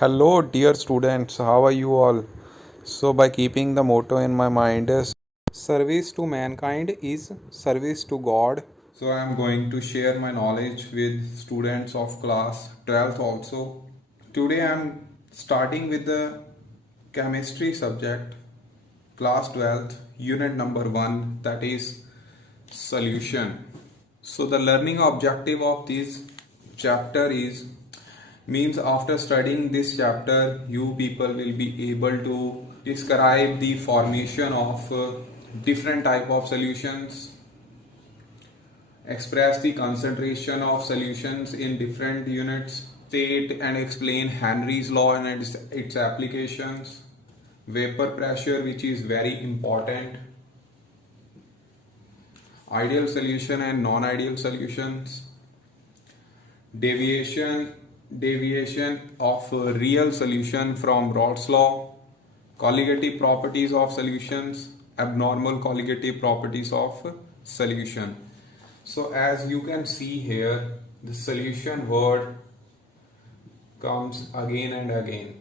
Hello, dear students, how are you all? So, by keeping the motto in my mind, service to mankind is service to God. So, I am going to share my knowledge with students of class 12th also. Today, I am starting with the chemistry subject, class 12th, unit number 1, that is solution. So, the learning objective of this chapter is means after studying this chapter you people will be able to describe the formation of different type of solutions, express the concentration of solutions in different units, state and explain Henry's law and its applications, vapor pressure which is very important, ideal solution and non-ideal solutions, deviation of a real solution from Rod's law, colligative properties of solutions, abnormal colligative properties of solution. So as you can see here, the solution word comes again and again,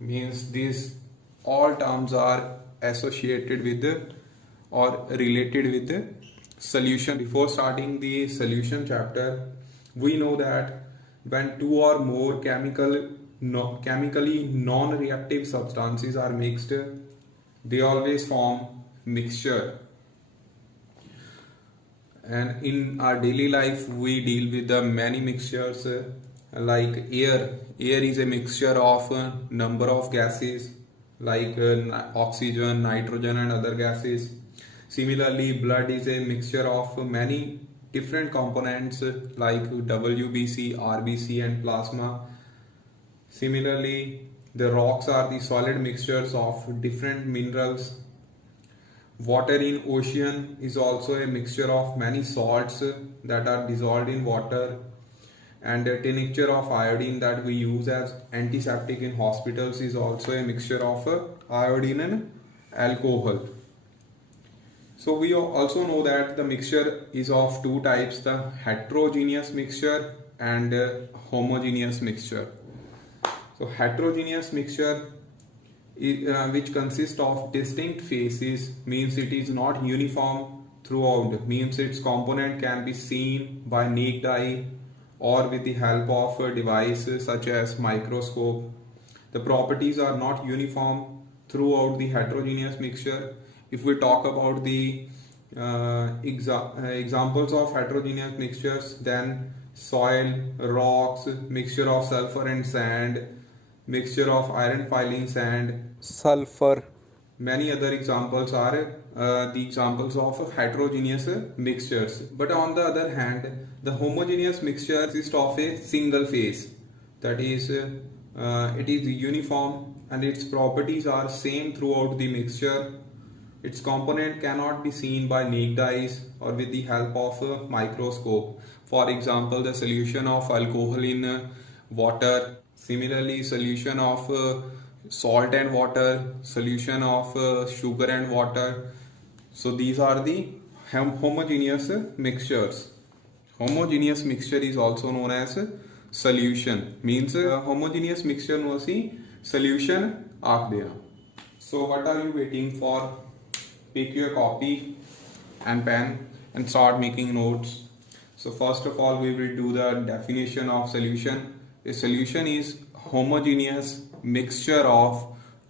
means these all terms are associated with or related with the solution. Before starting the solution chapter, we know that when two or more chemically non-reactive substances are mixed, they always form mixture. And in our daily life we deal with the many mixtures, like air is a mixture of a number of gases like oxygen, nitrogen and other gases. Similarly, blood is a mixture of many different components like WBC, RBC and plasma. Similarly, the rocks are the solid mixtures of different minerals. Water in ocean is also a mixture of many salts that are dissolved in water, and the tincture of iodine that we use as antiseptic in hospitals is also a mixture of iodine and alcohol. So we also know that the mixture is of two types, the heterogeneous mixture and homogeneous mixture. So heterogeneous mixture which consists of distinct phases, means it is not uniform throughout, means its component can be seen by naked eye or with the help of a device such as microscope. The properties are not uniform throughout the heterogeneous mixture. If we talk about the examples of heterogeneous mixtures, then soil, rocks, mixture of sulfur and sand, mixture of iron filing sand, sulfur. Many other examples are the examples of heterogeneous mixtures. But on the other hand, the homogeneous mixture consists of a single phase, that is it is uniform and its properties are same throughout the mixture. Its component cannot be seen by naked eyes or with the help of a microscope. For example, the solution of alcohol in water. Similarly, solution of salt and water, solution of sugar and water. So these are the homogeneous mixtures. Homogeneous mixture is also known as solution, means homogeneous mixture ਨੂੰ ਅਸੀਂ solution ਆਖਦੇ ਹਾਂ. So what are you waiting for? Pick your copy and pen and start making notes. So first of all, we will do the definition of solution. A solution is homogeneous mixture of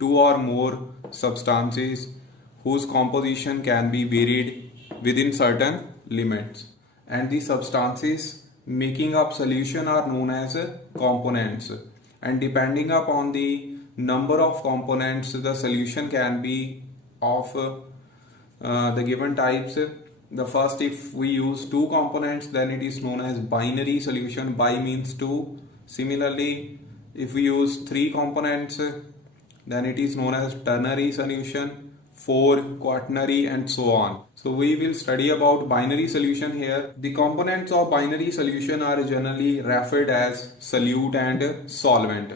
two or more substances whose composition can be varied within certain limits, and the substances making up solution are known as components, and depending upon the number of components, the solution can be of the given types. The first, if we use two components, then it is known as binary solution. Bi means two. Similarly, if we use three components, then it is known as ternary solution, four, quaternary and so on. So we will study about binary solution here. The components of binary solution are generally referred as solute and solvent.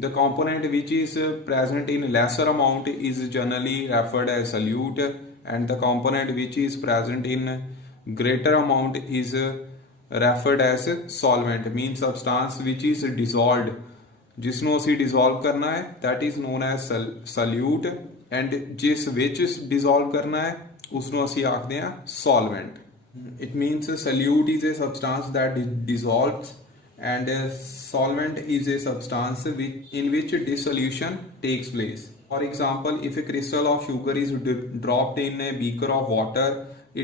The component which is present in lesser amount is generally referred as solute, and the component which is present in greater amount is referred as solvent, means substance which is dissolved जिसनों ਅਸੀਂ dissolve करना है that is known as solute and जिस which dissolve करना है उसनों ਅਸੀਂ आखते हैं solvent. It means solute is a substance that dissolves and a solvent is a substance in which dissolution takes place. For example, if a crystal of sugar is dropped in a beaker of water,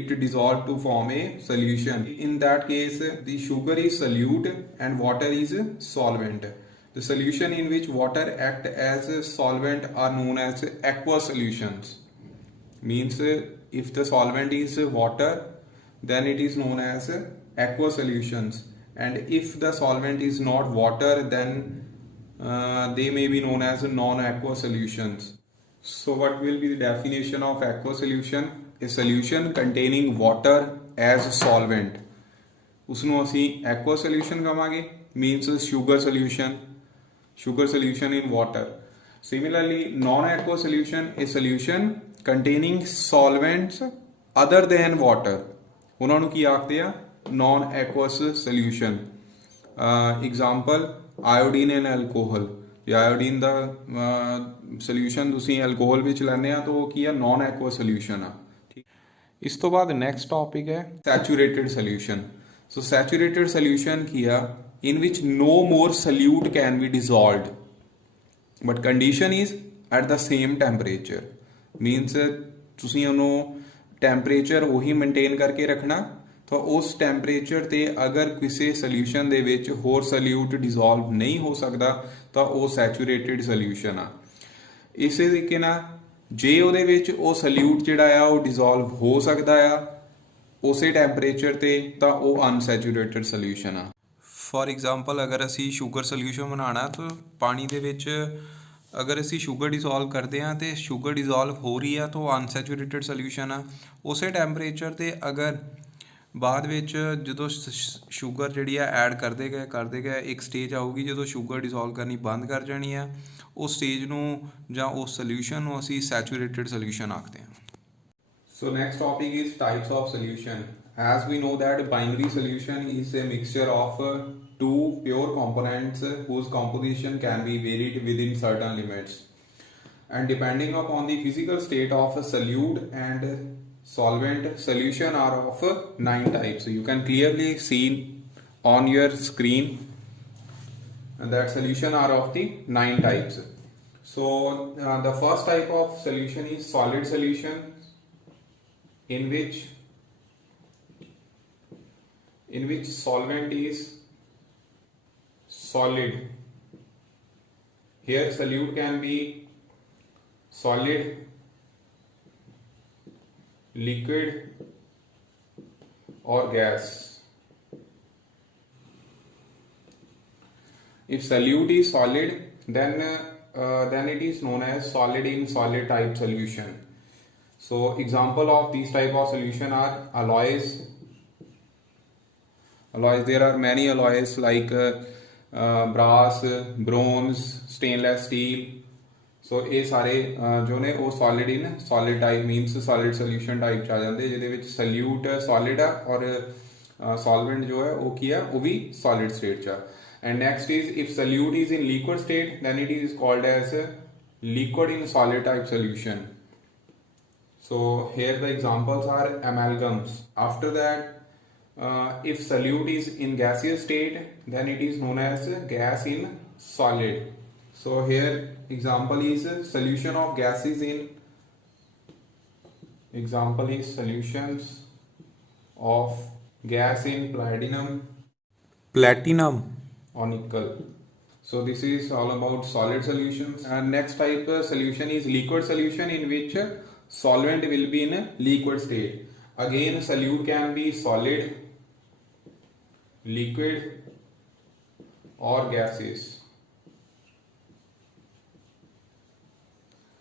it dissolves to form a solution. In that case, the sugar is solute and water is solvent. The solution in which water act as a solvent are known as aqueous solutions. Means if the solvent is water, then it is known as aqueous solutions, and if the solvent is not water, then they may be known as non-aqueous solutions. So what will be the definition of aqueous solution? A solution containing water as solvent, उसनों ਅਸੀਂ aqueous solution ਕਹਾਂਗੇ. Means sugar solution in water. Similarly, non-aqueous solution is solution containing solvents other than water. ਉਹਨਾਂ ਨੂੰ ਕੀ ਆਖਦੇ ਆ? Non aqueous solution. Example iodine and alcohol. ਜਾਂ iodine ਦਾ solution ਤੁਸੀਂ ਐਲਕੋਹਲ ਵਿੱਚ ਲੈਂਦੇ ਆ ਤਾਂ ਉਹ ਕੀ ਆ? ਨॉन ਐਕੁਅਸ ਸੋਲਿਊਸ਼ਨ ਆ. ਠੀਕ. ਇਸ ਤੋਂ ਬਾਅਦ ਨੈਕਸਟ ਟੌਪਿਕ ਹੈ ਸੈਚੂਰੇਟਿਡ ਸੋਲਿਊਸ਼ਨ. ਸੋ ਸੈਚੂਰੇਟਿਡ ਸੋਲਿਊਸ਼ਨ ਕੀ ਆ? in which no more solute can be dissolved, but condition is at the same temperature. Means ਤੁਸੀਂ ਉਹਨੂੰ ਟੈਂਪਰੇਚਰ ਉਹੀ ਮੇਨਟੇਨ ਕਰਕੇ ਰੱਖਣਾ ਤਾਂ ਉਸ ਟੈਂਪਰੇਚਰ ਤੇ ਅਗਰ ਕਿਸੇ ਸੋਲਿਊਸ਼ਨ ਦੇ ਵਿੱਚ ਹੋਰ ਸੋਲਿਊਟ ਡਿਸੋਲਵ ਨਹੀਂ ਹੋ ਸਕਦਾ ਤਾਂ ਉਹ ਸੈਚੂਰੇਟਿਡ ਸੋਲਿਊਸ਼ਨ ਆ. ਇਸੇ ਤਰੀਕੇ ਨਾਲ ਜੇ ਉਹਦੇ ਵਿੱਚ ਉਹ ਸੋਲਿਊਟ ਜਿਹੜਾ ਆ ਉਹ ਡਿਸੋਲਵ ਹੋ ਸਕਦਾ ਆ ਉਸੇ ਟੈਂਪਰੇਚਰ ਤੇ ਤਾਂ ਉਹ ਅਨਸੈਚੂਰੇਟਿਡ ਸੋਲਿਊਸ਼ਨ ਆ. ਫॉर एग्जांपल अगर ਅਸੀਂ ਸ਼ੂਗਰ ਸੋਲਿਊਸ਼ਨ ਬਣਾਉਣਾ ਤਾਂ ਪਾਣੀ ਦੇ ਵਿੱਚ ਅਗਰ ਅਸੀਂ ਸ਼ੂਗਰ ਡਿਸੋਲਵ ਕਰਦੇ ਹਾਂ ਤੇ ਸ਼ੂਗਰ ਡਿਸੋਲਵ ਹੋ ਰਹੀ ਆ ਤਾਂ ਉਹ ਅਨਸੈਚੂਰੇਟਿਡ ਸੋਲਿਊਸ਼ਨ ਆ. ਉਸੇ ਟੈਂਪਰੇਚਰ ਤੇ ਅਗਰ ਬਾਅਦ ਵਿੱਚ ਜਦੋਂ ਸ਼ੂਗਰ ਜਿਹੜੀ ਆ ਐਡ ਕਰਦੇ ਗਏ ਇੱਕ ਸਟੇਜ ਆਊਗੀ ਜਦੋਂ ਸ਼ੂਗਰ ਡਿਸੋਲਵ ਕਰਨੀ ਬੰਦ ਕਰ ਜਾਣੀ ਆ, ਉਸ ਸਟੇਜ ਨੂੰ ਜਾਂ ਉਸ ਸੋਲਿਊਸ਼ਨ ਨੂੰ ਅਸੀਂ ਸੈਚੂਰੇਟਿਡ ਸੋਲਿਊਸ਼ਨ ਆਖਦੇ ਹਾਂ. So next topic is types of solution. As we know that binary solution is a mixture of two pure components whose composition can be varied within certain limits. And depending upon the physical state of a solute and solvent, solution are of 9 types. You can clearly see on your screen that solution are of the 9 types. So the first type of solution is solid solution, in which solvent is solid. Here solute can be solid, liquid or gas. If solute is solid, then it is known as solid in solid type solution. So example of these type of solution are alloys. There are many alloys like brass, bronze, stainless steel. So ਇਹ ਸਾਰੇ ਜੋ ਨੇ ਉਹ solid in solid type means solid solution type ਚ ਆ ਜਾਂਦੇ ਜਿਹਦੇ ਵਿੱਚ solute solid ਆ ਔਰ solvent ਜੋ ਹੈ ਉਹ ਕੀ ਆ ਉਹ ਵੀ solid state ਚ ਆ. And next is if solute is in liquid state, then it is called as liquid in solid type solution. So here the examples are amalgams. After that, if solute is in gaseous state, then it is known as gas in solid. So here example is solution of gases in solutions of gas in platinum or nickel. So this is all about solid solutions. And next type solution is liquid solution, in which solvent will be in a liquid state. Again solute can be solid, liquid or gaseous.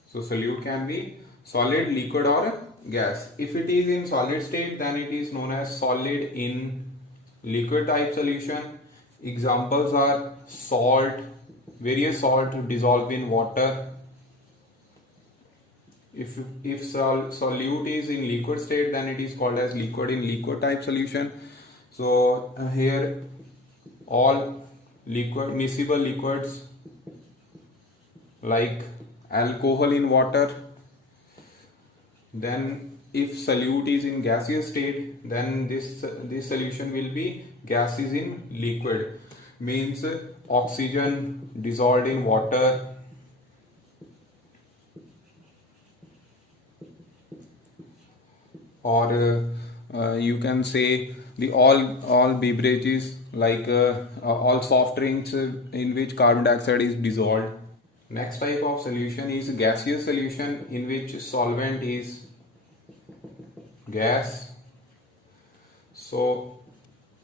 So solute can be solid, liquid or gas. If it is in solid state, then it is known as solid in liquid type solution. Examples are salt, various salt dissolved in water. If solute is in liquid state, then it is called as liquid in liquid type solution. So here all liquid miscible liquids like alcohol in water. Then if solute is in gaseous state, then this solution will be gases in liquid, means oxygen dissolved in water, or you can say the all beverages like all soft drinks in which carbon dioxide is dissolved. Next type of solution is gaseous solution, in which solvent is gas. So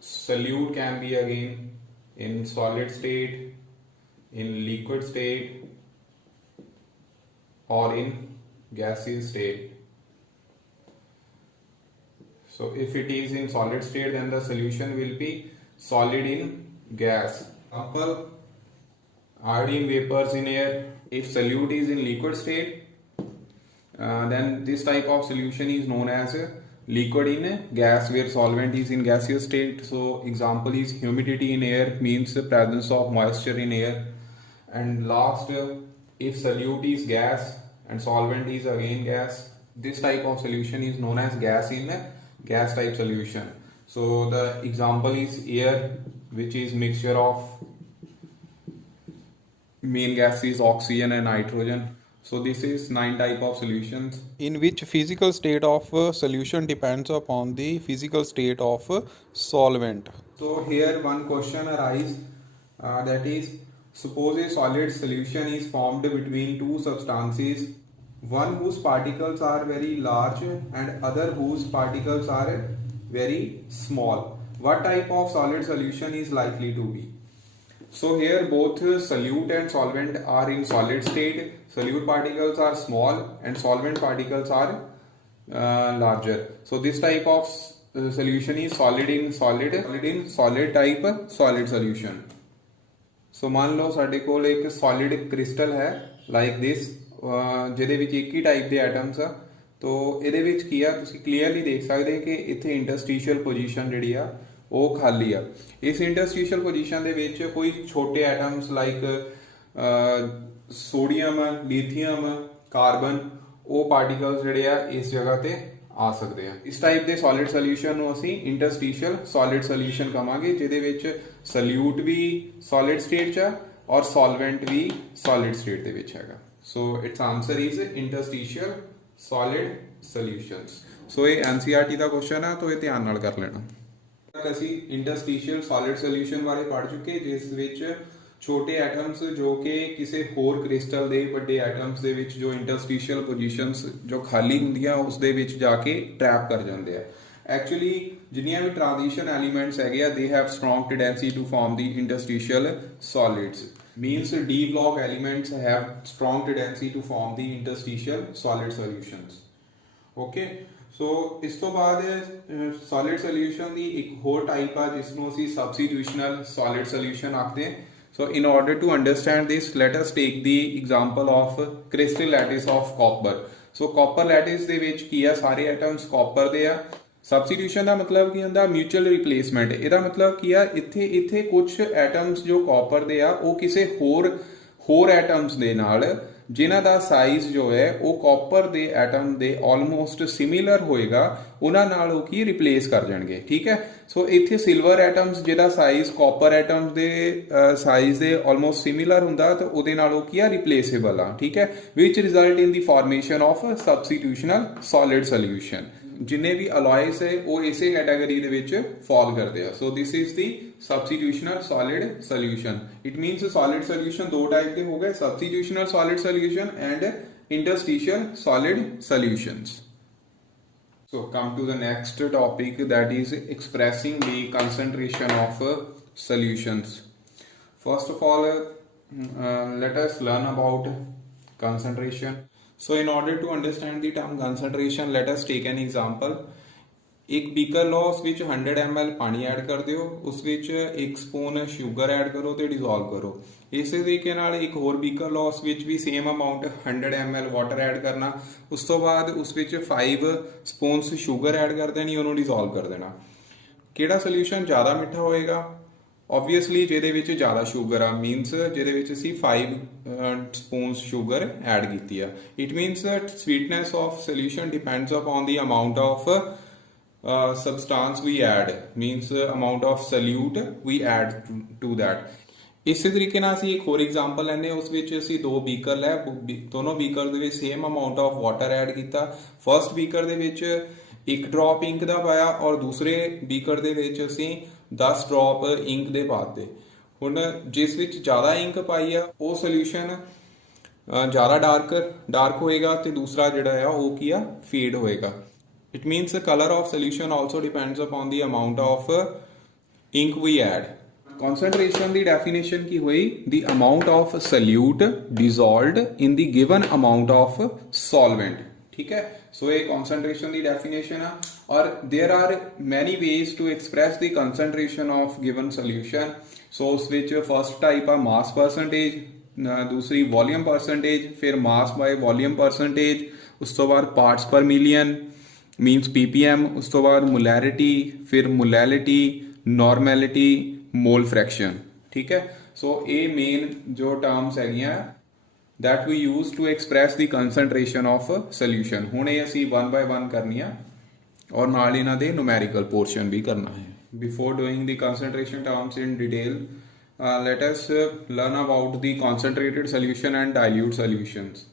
solute can be again in solid state, in liquid state, or in gaseous state. So if it is in solid state, then the solution will be solid in gas. Example, iodine vapors in air. If solute is in liquid state, then this type of solution is known as liquid in gas, where solvent is in gaseous state. So example is humidity in air, means the presence of moisture in air. And last, if solute is gas and solvent is again gas, this type of solution is known as gas in gas type solution. So the example is air, which is mixture of main gases oxygen and nitrogen. So this is 9 type of solutions, in which physical state of solution depends upon the physical state of solvent. So here one question arises, that is, suppose a solid solution is formed between two substances, one whose particles are very large and other whose particles are very small. What type of solid solution is likely to be? So here both solute and solvent are in solid state. Solute particles are small and solvent particles are larger. So this type of solution is solid in solid type solid solution. So मान लो साडे कोल एक solid crystal है like this, ਜਿਹਦੇ ਵਿੱਚ ਇੱਕ ਹੀ type ਦੇ atoms ਆ। तो ਇਹਦੇ ਵਿੱਚ ਕੀ ਆ, ਤੁਸੀਂ ਕਲੀਅਰਲੀ ਦੇਖ ਸਕਦੇ ਕਿ ਇੱਥੇ ਇੰਟਰਸਟੀਸ਼ੀਅਲ ਪੋਜੀਸ਼ਨ ਜਿਹੜੀ ਆ ਉਹ ਖਾਲੀ ਆ। ਇਸ ਇੰਟਰਸਟੀਸ਼ੀਅਲ ਪੋਜੀਸ਼ਨ ਦੇ ਵਿੱਚ ਕੋਈ ਛੋਟੇ atoms like sodium, lithium, carbon, ਉਹ ਪਾਰਟੀਕਲਸ ਜਿਹੜੇ ਆ ਇਸ ਜਗ੍ਹਾ ਤੇ ਆ ਸਕਦੇ ਆ। ਇਸ ਟਾਈਪ ਦੇ ਸੋਲਿਡ ਸੋਲਿਊਸ਼ਨ ਨੂੰ ਅਸੀਂ ਇੰਟਰਸਟੀਸ਼ੀਅਲ ਸੋਲਿਡ ਸੋਲਿਊਸ਼ਨ ਕਹਾਂਗੇ, ਜਿਹਦੇ ਵਿੱਚ ਸੋਲਿਊਟ ਵੀ ਸੋਲਿਡ ਸਟੇਟ 'ਚ ਆ ਔਰ ਸੋਲਵੈਂਟ ਵੀ ਸੋਲਿਡ ਸਟੇਟ ਦੇ ਵਿੱਚ ਹੈਗਾ। So its answer is interstitial solid solutions. So ਇਹ NCERT ਦਾ ਕੁਐਸਚਨ ਹੈ, ਤਾਂ ਇਹ ਧਿਆਨ ਨਾਲ ਕਰ ਲੈਣਾ। ਅਸੀਂ ਇੰਟਰਸਟੀਸ਼ੀਅਲ ਸੋਲਿਡ ਸੋਲਿਊਸ਼ਨ ਬਾਰੇ ਪੜ੍ਹ ਚੁੱਕੇ, ਜਿਸ ਵਿੱਚ ਛੋਟੇ ਐਟਮਸ ਜੋ ਕਿ ਕਿਸੇ ਹੋਰ ਕ੍ਰਿਸਟਲ ਦੇ ਵੱਡੇ ਐਟਮਸ ਦੇ ਵਿੱਚ ਜੋ ਇੰਟਰਸਟੀਸ਼ੀਅਲ ਪੋਜੀਸ਼ਨਸ ਜੋ ਖਾਲੀ ਹੁੰਦੀਆਂ ਉਸ ਦੇ ਵਿੱਚ ਜਾ ਕੇ ਟਰੈਪ ਕਰ ਜਾਂਦੇ ਆ। ਐਕਚੁਅਲੀ ਜਿੰਨੀਆਂ ਵੀ ਟ੍ਰਾਂਜੀਸ਼ਨ ਐਲੀਮੈਂਟਸ ਹੈਗੇ ਆ, they have strong tendency to form the interstitial solids. Means D block elements have strong tendency to form the interstitial solid solutions. Okay, so ਇਸ ਤੋਂ ਬਾਅਦ solid solution ਦੀ ਇੱਕ ਹੋਰ ਟਾਈਪ ਆ ਜਿਸ ਨੂੰ ਅਸੀਂ substitutional solid solution ਆਖਦੇ ਹਾਂ। So in order to understand this, let us take the example of crystal lattice of copper. So copper lattice ਦੇ ਵਿੱਚ ਕੀ ਆ, ਸਾਰੇ ਐਟਮਸ copper ਦੇ ਆ। ਸਬਸਟੀਟਿਊਸ਼ਨ ਦਾ ਮਤਲਬ ਕੀ ਹੁੰਦਾ, ਮਿਊਚੁਅਲ ਰਿਪਲੇਸਮੈਂਟ। ਇਹਦਾ ਮਤਲਬ ਕੀ ਆ, ਇੱਥੇ ਕੁਝ ਐਟਮਸ ਜੋ ਕਾਪਰ ਦੇ ਆ ਉਹ ਕਿਸੇ ਹੋਰ ਐਟਮਸ ਦੇ ਨਾਲ ਜਿਨ੍ਹਾਂ ਦਾ ਸਾਈਜ਼ ਜੋ ਹੈ ਉਹ ਕਾਪਰ ਦੇ ਐਟਮ ਦੇ ਆਲਮੋਸਟ ਸਿਮਿਲਰ ਹੋਏਗਾ, ਉਹਨਾਂ ਨਾਲ ਉਹ ਕੀ ਰਿਪਲੇਸ ਕਰ ਜਾਣਗੇ। ਠੀਕ ਹੈ, ਸੋ ਇੱਥੇ ਸਿਲਵਰ ਐਟਮਸ ਜਿਹਦਾ ਸਾਈਜ਼ ਕਾਪਰ ਐਟਮਸ ਦੇ ਸਾਈਜ਼ ਦੇ ਆਲਮੋਸਟ ਸਿਮਿਲਰ ਹੁੰਦਾ ਤਾਂ ਉਹਦੇ ਨਾਲ ਉਹ ਕੀ ਆ, ਰਿਪਲੇਸੇਬਲ ਆ। ਠੀਕ ਹੈ, ਵਿਚ result in the formation of ਸਬਸਟੀਟਿਊਸ਼ਨਲ solid solution. ਜਿੰਨੇ ਵੀ ਅਲੋਇਸ ਹੈ ਉਹ ਇਸੇ ਕੈਟਾਗਰੀ ਦੇ ਵਿੱਚ ਫਾਲ ਕਰਦੇ ਆ। So this is the substitutional solid solution. It means solid solution ਦੋ ਟਾਈਪ ਦੇ ਹੋ ਗਏ, substitutional solid solution and interstitial solid solutions. So come to the next topic, that is expressing the concentration of solutions. First of all, let us learn about concentration. So in order to understand the term concentration, let us take an example. ਇੱਕ beaker ਲਓ, ਉਸ ਵਿੱਚ 100 ml ਪਾਣੀ add ਕਰ ਦਿਓ, ਉਸ ਵਿੱਚ 1 spoon sugar add ਕਰੋ ਤੇ ਡਿਜ਼ੋਲਵ ਕਰੋ। ਇਸੇ ਤਰੀਕੇ ਨਾਲ ਇੱਕ ਹੋਰ ਬੀਕਰ ਲਓ, ਉਸ ਵਿੱਚ ਵੀ same amount 100 ml water add ਕਰਨਾ, ਉਸ ਤੋਂ ਬਾਅਦ ਉਸ ਵਿੱਚ 5 ਸਪੂਨਸ ਸ਼ੂਗਰ ਐਡ ਕਰ ਦੇਣੀ, ਉਹਨੂੰ ਡਿਜ਼ੋਲਵ ਕਰ ਦੇਣਾ। ਕਿਹੜਾ ਸੋਲਿਊਸ਼ਨ ਜ਼ਿਆਦਾ ਮਿੱਠਾ ਹੋਏਗਾ? ਓਬਵੀਅਸਲੀ ਜਿਹਦੇ ਵਿੱਚ ਜ਼ਿਆਦਾ ਸ਼ੂਗਰ ਆ ਮੀਨਸ ਜਿਹਦੇ ਵਿੱਚ ਅਸੀਂ 5 ਸਪੂਨਸ ਸ਼ੂਗਰ ਐਡ ਕੀਤੀ ਆ it means sweetness of solution depends upon the amount of substance we add means amount of solute we add to that ਇਸੇ ਤਰੀਕੇ ਨਾਲ ਅਸੀਂ ਇੱਕ ਹੋਰ ਐਗਜ਼ਾਮਪਲ ਲੈਨੇ ਉਸ ਵਿੱਚ ਅਸੀਂ ਦੋ ਬੀਕਰ ਲੈ ਦੋਨੋਂ ਬੀਕਰ ਦੇ ਵਿੱਚ same amount of water add ਕੀਤਾ ਫਰਸਟ ਬੀਕਰ ਦੇ ਵਿੱਚ 1 ਡ੍ਰੌਪ ਇੰਕ ਦਾ ਪਾਇਆ ਔਰ ਦੂਸਰੇ ਬੀਕਰ ਦੇ ਵਿੱਚ ਅਸੀਂ 10 ਡ੍ਰੌਪ ਇੰਕ ਦੇ ਪਾਤੇ ਹੁਣ ਜਿਸ ਵਿੱਚ ਜ਼ਿਆਦਾ ਇੰਕ ਪਾਈ ਆ ਉਹ ਸੋਲੂਸ਼ਨ ਜ਼ਿਆਦਾ ਡਾਰਕ ਹੋਏਗਾ ਤੇ ਦੂਸਰਾ ਜਿਹੜਾ ਆ ਉਹ ਕੀ ਆ ਫੇਡ ਹੋਏਗਾ it means the color of solution also depends upon the amount of ink we add concentration the definition ਕੀ ਹੋਈ the amount of solute dissolved in the given amount of solvent ਠੀਕ ਹੈ ਸੋ ਇਹ concentration ਦੀ definition ਆ ਔਰ there are many ways to express the concentration of given solution so ਉਸ ਵਿੱਚ first type ਆ mass percentage ਦੂਸਰੀ volume percentage ਫਿਰ mass by volume percentage ਉਸ ਤੋਂ ਬਾਅਦ parts per million मीनस ppm उस तो बाद मोलैरिटी फिर मोलैलिटी नॉर्मैलिटी मोल फ्रैक्शन ठीक है सो ये मेन जो टर्म्स हैगियां that we use to express the concentration of solution हुण ये असीं वन बाय वन करनी आ और नाल इन्हां दे न्यूमेरिकल पोर्शन भी करना है before doing the concentration terms in detail let us learn about the concentrated solution and dilute solutions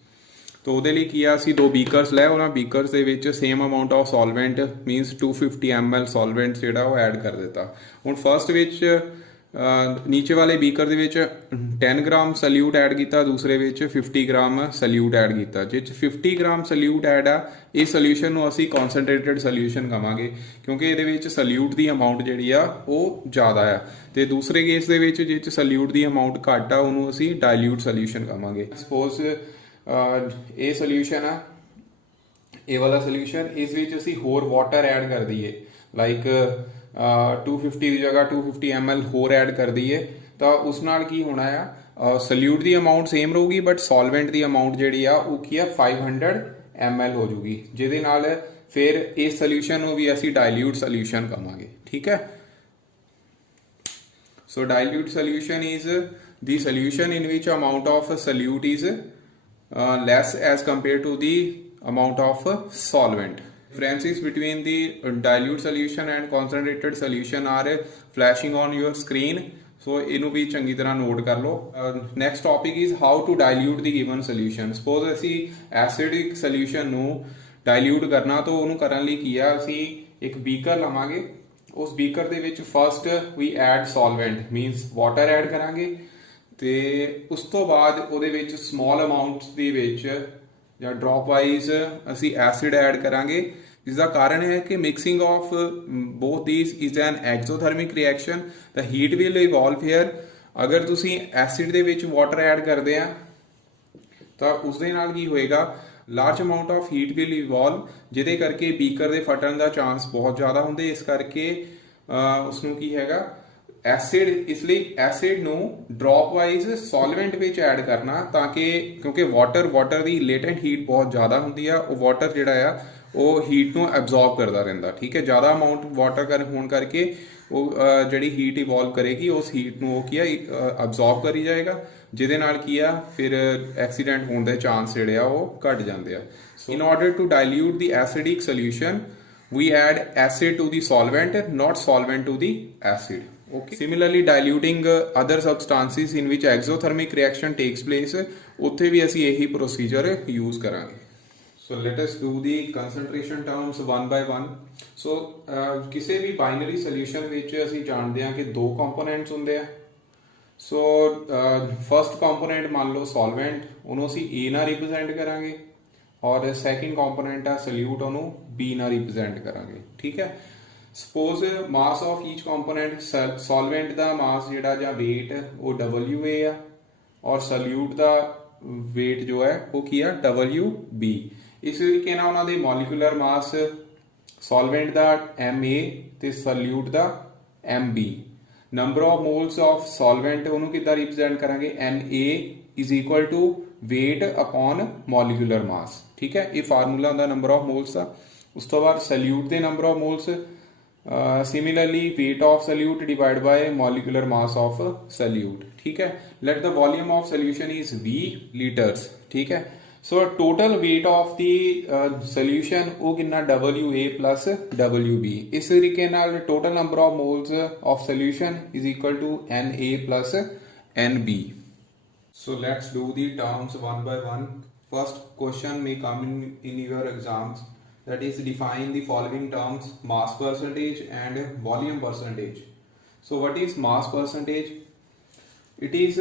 तो ਉਹਦੇ ਲਈ ਕੀ ਆ ਅਸੀਂ ਦੋ ਬੀਕਰਸ ਲੈ ਉਹਨਾਂ ਬੀਕਰਸ ਦੇ ਵਿੱਚ same amount of solvent means 250 ml solvent ਜਿਹੜਾ ਉਹ ਐਡ ਕਰ ਦਿੱਤਾ ਹੁਣ ਫਰਸਟ ਵਿੱਚ ਨੀਚੇ ਵਾਲੇ ਬੀਕਰ ਦੇ ਵਿੱਚ 10 ਗ੍ਰਾਮ ਸੋਲਿਊਟ ਐਡ ਕੀਤਾ ਦੂਸਰੇ ਵਿੱਚ 50 ਗ੍ਰਾਮ ਸੋਲਿਊਟ ਐਡ ਕੀਤਾ ਜਿਸ 50 ਗ੍ਰਾਮ ਸੋਲਿਊਟ ਐਡ ਆ ਇਹ ਸੋਲੂਸ਼ਨ ਨੂੰ ਅਸੀਂ ਕਨਸੈਂਟਰੇਟਡ ਸੋਲੂਸ਼ਨ ਕਹਾਂਗੇ ਕਿਉਂਕਿ ਇਹਦੇ ਵਿੱਚ ਸੋਲਿਊਟ ਦੀ ਅਮਾਉਂਟ ਜਿਹੜੀ ਆ ਉਹ ਜ਼ਿਆਦਾ ਆ ਤੇ ਦੂਸਰੇ ਕੇਸ ਦੇ ਵਿੱਚ ਜਿਸ ਸੋਲਿਊਟ ਦੀ ਅਮਾਉਂਟ ਘੱਟ ਆ ਉਹਨੂੰ ਅਸੀਂ ਡਾਇਲੂਟ ਸੋਲੂਸ਼ਨ ਕਹਾਂਗੇ ਸਪੋਜ਼ ਇਹ ਸੋਲੂਸ਼ਨ ਆ ਇਹ ਵਾਲਾ ਸੋਲੂਸ਼ਨ ਇਸ ਵਿੱਚ ਅਸੀਂ ਹੋਰ ਵਾਟਰ ਐਡ ਕਰ ਦਈਏ ਲਾਈਕ 250 ਦੀ ਜਗ੍ਹਾ 250 ml ਹੋਰ ਐਡ ਕਰ ਦਈਏ ਤਾਂ ਉਸ ਨਾਲ ਕੀ ਹੋਣਾ ਆ ਸੋਲੂਟ ਦੀ ਅਮਾਉਂਟ ਸੇਮ ਰਹੂਗੀ ਬਟ ਸੋਲਵੈਂਟ ਦੀ ਅਮਾਉਂਟ ਜਿਹੜੀ ਆ ਉਹ ਕੀ ਆ 500 ml ਹੋ ਜੂਗੀ ਜਿਹਦੇ ਨਾਲ ਫਿਰ ਇਸ ਸੋਲੂਸ਼ਨ ਨੂੰ ਵੀ ਅਸੀਂ ਡਾਇਲੂਟ ਸੋਲੂਸ਼ਨ ਕਹਾਂਗੇ ਠੀਕ ਹੈ so dilute solution is the solution in which amount of solute is less as compared to the amount of solvent. Differences between the dilute solution and concentrated solution are flashing on your screen. So ਇਹਨੂੰ ਵੀ ਚੰਗੀ ਤਰ੍ਹਾਂ note ਕਰ ਲਓ next topic is how to dilute the given solution suppose ਅਸੀਂ acidic solution ਨੂੰ dilute ਕਰਨਾ ਤਾਂ ਉਹਨੂੰ ਕਰਨ ਲਈ ਕੀ ਆ ਅਸੀਂ ਇੱਕ ਬੀਕਰ ਲਵਾਂਗੇ ਉਸ ਬੀਕਰ ਦੇ ਵਿੱਚ ਫਸਟ ਵੀ ਐਡ ਸੋਲਵੈਂਟ ਮੀਨਸ ਵਾਟਰ ਐਡ ਕਰਾਂਗੇ ਤੇ ਉਸ ਤੋਂ ਬਾਅਦ ਉਹਦੇ ਵਿੱਚ ਸਮਾਲ ਅਮਾਉਂਟਸ ਦੇ ਵਿੱਚ ਜਾਂ ਡ੍ਰੌਪ ਵਾਈਜ਼ ਅਸੀਂ ਐਸਿਡ ਐਡ ਕਰਾਂਗੇ ਇਸ ਦਾ ਕਾਰਨ ਹੈ ਕਿ mixing of both these is an exothermic reaction the heat will evolve here ਅਗਰ ਤੁਸੀਂ ਐਸਿਡ ਦੇ ਵਿੱਚ ਵਾਟਰ ਐਡ ਕਰਦੇ ਆ ਤਾਂ ਉਸ ਦੇ ਨਾਲ ਕੀ ਹੋਏਗਾ large amount of heat will evolve ਜਿਹਦੇ ਕਰਕੇ ਬੀਕਰ ਦੇ ਫਟਣ ਦਾ ਚਾਂਸ ਬਹੁਤ ਜ਼ਿਆਦਾ ਹੁੰਦੇ ਇਸ ਕਰਕੇ ਉਸ ਨੂੰ ਕੀ ਹੈਗਾ ਐਸਿਡ ਇਸ ਲਈ ਐਸਿਡ ਨੂੰ ਡ੍ਰੌਪ ਵਾਈਜ਼ ਸੋਲਵੈਂਟ ਵਿੱਚ ਐਡ ਕਰਨਾ ਤਾਂ ਕਿ ਕਿਉਂਕਿ ਵਾਟਰ ਦੀ ਲੇਟੈਂਟ ਹੀਟ ਬਹੁਤ ਜ਼ਿਆਦਾ ਹੁੰਦੀ ਆ ਉਹ ਵਾਟਰ ਜਿਹੜਾ ਆ ਉਹ ਹੀਟ ਨੂੰ ਐਬਜ਼ੌਰਬ ਕਰਦਾ ਰਹਿੰਦਾ ਠੀਕ ਹੈ ਜ਼ਿਆਦਾ ਅਮਾਉਂਟ ਵਾਟਰ ਹੋਣ ਕਰਕੇ ਉਹ ਜਿਹੜੀ ਹੀਟ ਇਵੋਲਵ ਕਰੇਗੀ ਉਸ ਹੀਟ ਨੂੰ ਉਹ ਕੀ ਆ ਐਬਜ਼ੌਰਬ ਕਰੀ ਜਾਏਗਾ ਜਿਹਦੇ ਨਾਲ ਕੀ ਆ ਫਿਰ ਐਕਸੀਡੈਂਟ ਹੋਣ ਦੇ ਚਾਂਸ ਜਿਹੜੇ ਆ ਉਹ ਘਟ ਜਾਂਦੇ ਆ ਸੋ ਇਨ order to dilute the acidic solution we add acid to the solvent not solvent to the acid okay similarly diluting other substances in which exothermic reaction takes place ਉੱਥੇ ਵੀ ਅਸੀਂ ਇਹੀ procedure use ਕਰਾਂਗੇ so let us do the concentration terms one by one so ਕਿਸੇ ਵੀ binary solution ਵਿੱਚ ਅਸੀਂ ਜਾਣਦੇ ਹਾਂ ਕਿ ਦੋ components ਹੁੰਦੇ ਆ so first component ਮੰਨ ਲਓ solvent ਉਹਨੂੰ ਅਸੀਂ A ਨਾਲ represent ਕਰਾਂਗੇ ਔਰ ਸੈਕਿੰਡ ਕੰਪੋਨੈਂਟ ਆ ਸੋਲਿਊਟ ਉਹਨੂੰ B ਨਾਲ ਰਿਪਰੈਜ਼ੈਂਟ ਕਰਾਂਗੇ ਠੀਕ ਹੈ ਸਪੋਜ਼ ਮਾਸ ਆਫ ਈਚ ਕੰਪੋਨੈਂਟ ਸੋਲਵੈਂਟ ਦਾ ਮਾਸ ਜਿਹੜਾ ਜਾਂ weight ਉਹ WA ਆ ਔਰ ਸੋਲਿਊਟ ਦਾ weight ਜੋ ਹੈ ਉਹ ਕੀ ਆ WB ਇਸ ਤਰੀਕੇ ਨਾਲ ਉਹਨਾਂ ਦੇ ਮੋਲੀਕੂਲਰ ਮਾਸ ਸੋਲਵੈਂਟ ਦਾ MA ਤੇ ਸੋਲਿਊਟ ਦਾ MB number of moles of solvent ਉਹਨੂੰ ਕਿੱਦਾਂ ਰਿਪਰੈਜ਼ੈਂਟ ਕਰਾਂਗੇ NA is equal to weight upon molecular mass ਠੀਕ ਹੈ ਇਹ ਫਾਰਮੂਲਾ ਹੁੰਦਾ ਨੰਬਰ ਆਫ ਮੋਲਸ ਦਾ ਉਸ ਤੋਂ ਬਾਅਦ ਸੋਲਿਊਟ ਦੇ number of moles Similarly weight of solute divided by molecular mass of solute, ठीक है. Let the volume of solution is V liters, ठीक है. So total weight of the solution ਉਹ ਕਿੰਨਾ WA plus WB. ਇਸ ਤਰੀਕੇ ਨਾਲ total number of moles of solution is equal to NA plus NB. So let's do the terms one by one. First question may come in your exams, that is define the following terms: mass percentage and volume percentage. So what is mass percentage? It is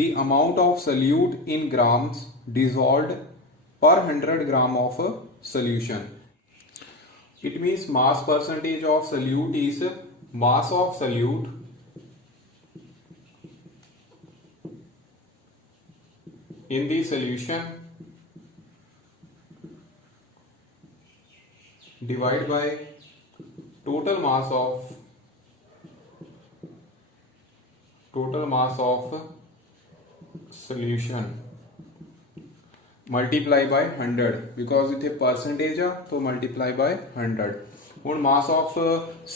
the amount of solute in grams dissolved per 100 gram of solution. It means mass percentage of solute is mass of solute in the solution divided by total mass of solution multiply by 100, because इथे percentage आ तो multiply by 100. ਹੁਣ mass of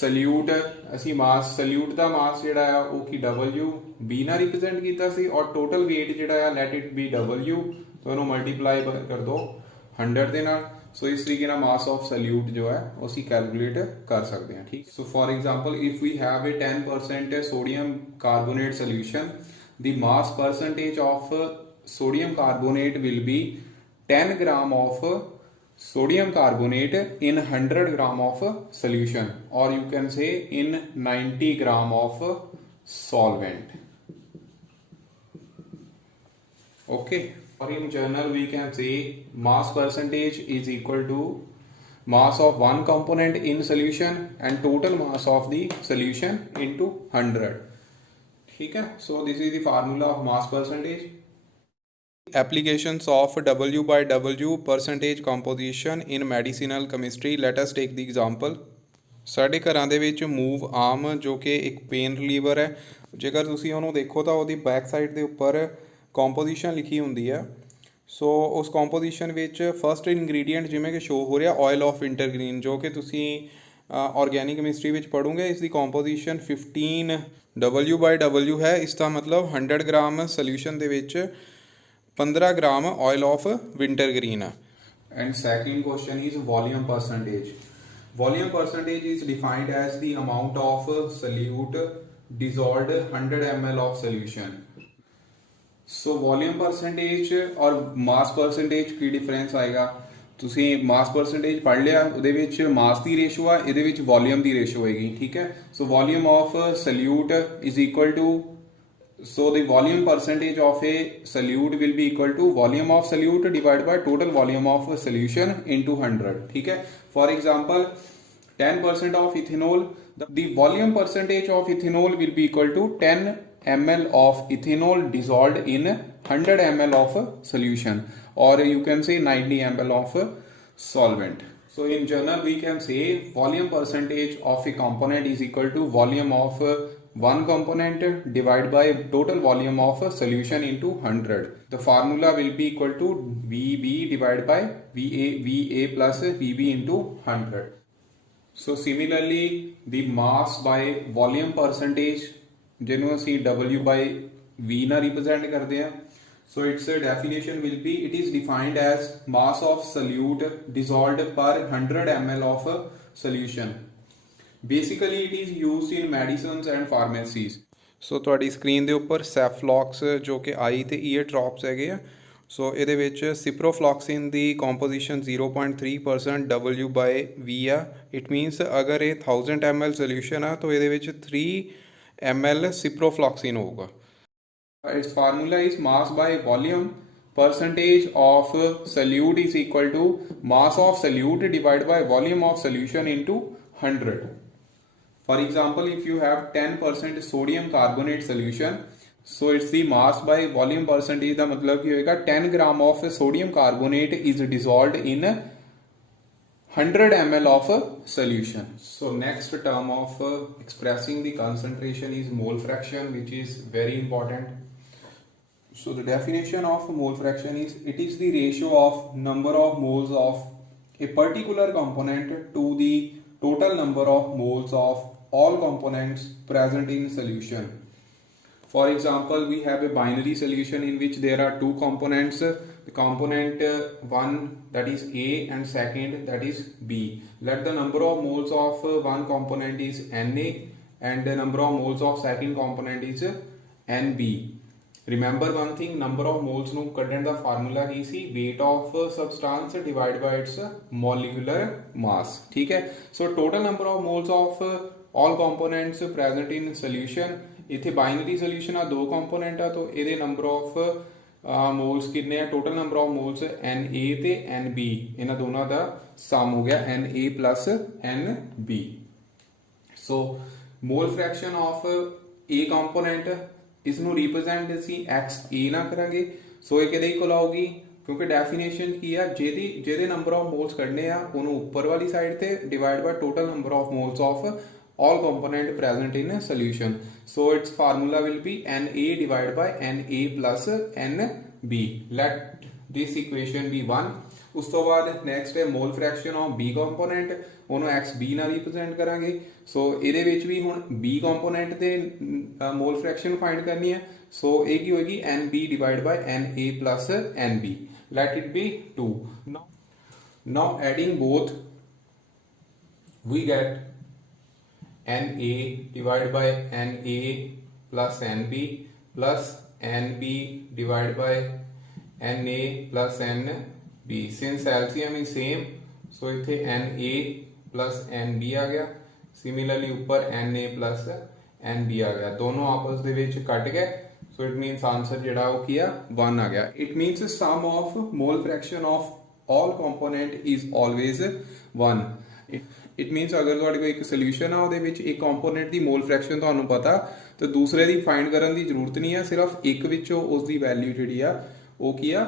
solute ਅਸੀਂ mass solute ਦਾ mass ਜਿਹੜਾ ਆ ਉਹ ਕੀ WB ਨਾਲ represent ਕੀਤਾ ਸੀ, ਔਰ total weight ਜਿਹੜਾ ਆ let it be W, तो ਇਹਨੂੰ multiply ਕਰ ਦੋ 100 ਦੇ ਨਾਲ. सो इस तरीके ना मास ऑफ सल्यूट जो है उसी कैलकुलेट कर सकते हैं, ठीक. So for example if we have a 10% sodium carbonate solution, the mass percentage of sodium carbonate will be 10 gram of sodium carbonate in 100 gram of solution, or you can say in 90 gram of solvent. Okay. Or in general we can say mass percentage is equal to mass of one component in solution and total mass of the solution into 100, ठीक है. So this is the formula of mass percentage. Applications of W by W percentage composition in medicinal chemistry. Let us take the example. ਸਾਡੇ ਘਰਾਂ ਦੇ ਵਿੱਚ move ਆਮ ਜੋ ਕਿ ਇੱਕ pain reliever ਹੈ, ਜੇਕਰ ਤੁਸੀਂ ਉਹਨੂੰ ਦੇਖੋ ਤਾਂ ਉਹਦੀ ਬੈਕ ਸਾਈਡ ਦੇ ਉੱਪਰ ਕੰਪੋਜੀਸ਼ਨ ਲਿਖੀ ਹੁੰਦੀ ਹੈ. ਸੋ ਉਸ ਕੰਪੋਜੀਸ਼ਨ ਵਿੱਚ ਫਸਟ ਇਨਗਰੀਡੀਐਂਟ ਜਿਵੇਂ ਕਿ ਸ਼ੋ ਹੋ ਰਿਹਾ ਆਇਲ ਆਫ ਵਿੰਟਰਗ੍ਰੀਨ, ਜੋ ਕਿ ਤੁਸੀਂ ਆਰਗੈਨਿਕ ਕੈਮਿਸਟਰੀ ਵਿੱਚ ਪੜ੍ਹੋਗੇ. ਇਸ ਦੀ ਕੰਪੋਜੀਸ਼ਨ 15 W by W ਹੈ. ਇਸ ਦਾ ਮਤਲਬ 100 ਗ੍ਰਾਮ ਸੋਲਿਊਸ਼ਨ ਦੇ ਵਿੱਚ 15 ਗ੍ਰਾਮ ਆਇਲ ਆਫ ਵਿੰਟਰਗ੍ਰੀਨ ਹੈ. And second question is volume percentage. Volume percentage is defined as the amount of solute dissolved 100 ml of solution. So volume percentage और mass percentage ਕੀ difference ਆਏਗਾ? ਤੁਸੀਂ mass percentage ਪੜ੍ਹ ਲਿਆ, ਉਹਦੇ ਵਿੱਚ mass ਦੀ ratio ਆ, ਇਹਦੇ ਵਿੱਚ volume ਦੀ ਰੇਸ਼ੋ ਹੋਏਗੀ, ਠੀਕ ਹੈ. So volume of solute is equal to, so the volume percentage of a solute will be equal to volume of solute divided by total volume of solution into 100, ठीक है. For example, 10% of ethanol, the volume percentage of ethanol will be equal to 10 ml of ethanol dissolved in 100 ml of solution, or you can say 90 ml of solvent. So in general we can say volume percentage of a component is equal to volume of one component divided by total volume of solution into 100. The formula will be equal to VB divided by VA plus VB into 100. So similarly the mass by volume percentage ਜਿਹਨੂੰ ਅਸੀਂ W by V ਨਾਲ represent ਕਰਦੇ ਹਾਂ. So its definition will be, it is defined as mass of solute dissolved per 100 ml of solution. Basically it is used in medicines and pharmacies. ਸੋ ਤੁਹਾਡੀ screen ਦੇ ਉੱਪਰ ਸੈਫਲੌਕਸ ਜੋ ਕਿ ਆਈ ਤੇ ਈਅਰ ਡ੍ਰੌਪਸ ਹੈਗੇ ਆ. ਸੋ ਇਹਦੇ ਵਿੱਚ ਸਿਪਰੋਫਲੌਕਸਿਨ ਦੀ ਕੰਪੋਜੀਸ਼ਨ 0.3% W by V ਆ. ਇਟ ਮੀਨਸ ਅਗਰ ਇਹ 1000 ml ਸੋਲਿਊਸ਼ਨ ਆ ਤਾਂ ਇਹਦੇ ਵਿੱਚ 3 ml ਸਿਪਰੋਫਲੌਕਸਿਨ ਹੋਊਗਾ. Its formula is mass by volume percentage of solute is equal to mass of solute divided by volume of solution into 100. For example, if you have 10% sodium carbonate solution, so it's the mass by volume percentage ਦਾ ਮਤਲਬ ਕੀ ਹੋਏਗਾ 10 gram of sodium carbonate is dissolved in 100 ml of solution. So next term of expressing the concentration is mole fraction, which is very important. So the definition of mole fraction is, it is the ratio of number of moles of a particular component to the total number of moles of all components present in solution. For example, we have a binary solution in which there are two components, the component one, that is A, and second, that is B. Let the number of moles of one component is Na and the number of moles of second component is Nb. Remember one thing, number of moles ਨੂੰ ਕੱਢਣ ਦਾ formula ਕੀ ਸੀ, weight of substance divided by its molecular mass. ਠੀਕ ਹੈ, so total number of moles of all components present in solution. ਇੱਥੇ binary solution ਆ, ਦੋ ਕੰਪੋਨੈਂਟ ਆ, ਤਾਂ ਇਹਦੇ ਨੰਬਰ ਆਫ ਮੋਲਸ ਕਿੰਨੇ ਆ, total number of moles Na ਤੇ Nb, ਇਹਨਾਂ ਦੋਨਾਂ ਦਾ ਸਮ ਹੋ ਗਿਆ Na plus Nb. So mall fraction of A component, ਇਸ ਨੂੰ ਰਿਪਰੈਜ਼ੈਂਟ ਅਸੀਂ XA ਨਾ ਕਰਾਂਗੇ, ਸੋ ਇਹ ਕਿਹਦੇ ਇਕੁਅਲ ਆਊਗੀ, ਕਿਉਂਕਿ ਡੈਫੀਨੇਸ਼ਨ ਕੀ ਆ, ਜਿਹਦੇ ਨੰਬਰ ਆਫ ਮੋਲਸ ਕੱਢਨੇ ਆ ਉਹਨੂੰ ਉੱਪਰ ਵਾਲੀ ਸਾਈਡ ਤੇ divide by total number of moles of all component present in a solution. So its formula will be Na divided by Na plus Nb. Let this equation be 1. ਉਸ ਤੋਂ ਬਾਅਦ next ਹੈ mole fraction of B component, ਉਹਨੂੰ XB ਨਾਲ represent ਕਰਾਂਗੇ. So ਇਹਦੇ ਵਿੱਚ ਵੀ ਹੁਣ B component ਦੇ mole fraction find ਕਰਨੀ ਹੈ. So ਇਹ ਕੀ ਹੋਏਗੀ, Nb divided by Na plus Nb. Let it be 2. Now adding both, we get Na divided by Na plus Nb plus Nb divided by Na plus Nb. Since LCM is same, so इथे Na plus Nb आ गया, similarly ऊपर Na plus Nb आ गया, दोनों आपस ਦੇ ਵਿੱਚ ਕੱਟ ਗਏ, so it means answer ਜਿਹੜਾ ਉਹ ਕੀ ਆ 1 ਆ ਗਿਆ. It means sum of mole fraction of all component is always 1. It means ਅਗਰ ਤੁਹਾਡੇ ਕੋਲ ਇੱਕ ਸੋਲੂਸ਼ਨ ਆ, ਉਹਦੇ ਵਿੱਚ ਇੱਕ ਕੰਪੋਨੈਂਟ ਦੀ ਮੋਲ ਫ੍ਰੈਕਸ਼ਨ ਤੁਹਾਨੂੰ ਪਤਾ, ਤਾਂ ਦੂਸਰੇ ਦੀ ਫਾਈਂਡ ਕਰਨ ਦੀ ਜ਼ਰੂਰਤ ਨਹੀਂ ਆ, ਸਿਰਫ ਇੱਕ ਵਿੱਚੋਂ ਉਸ ਦੀ ਵੈਲਿਊ ਜਿਹੜੀ ਆ ਉਹ ਕੀ ਆ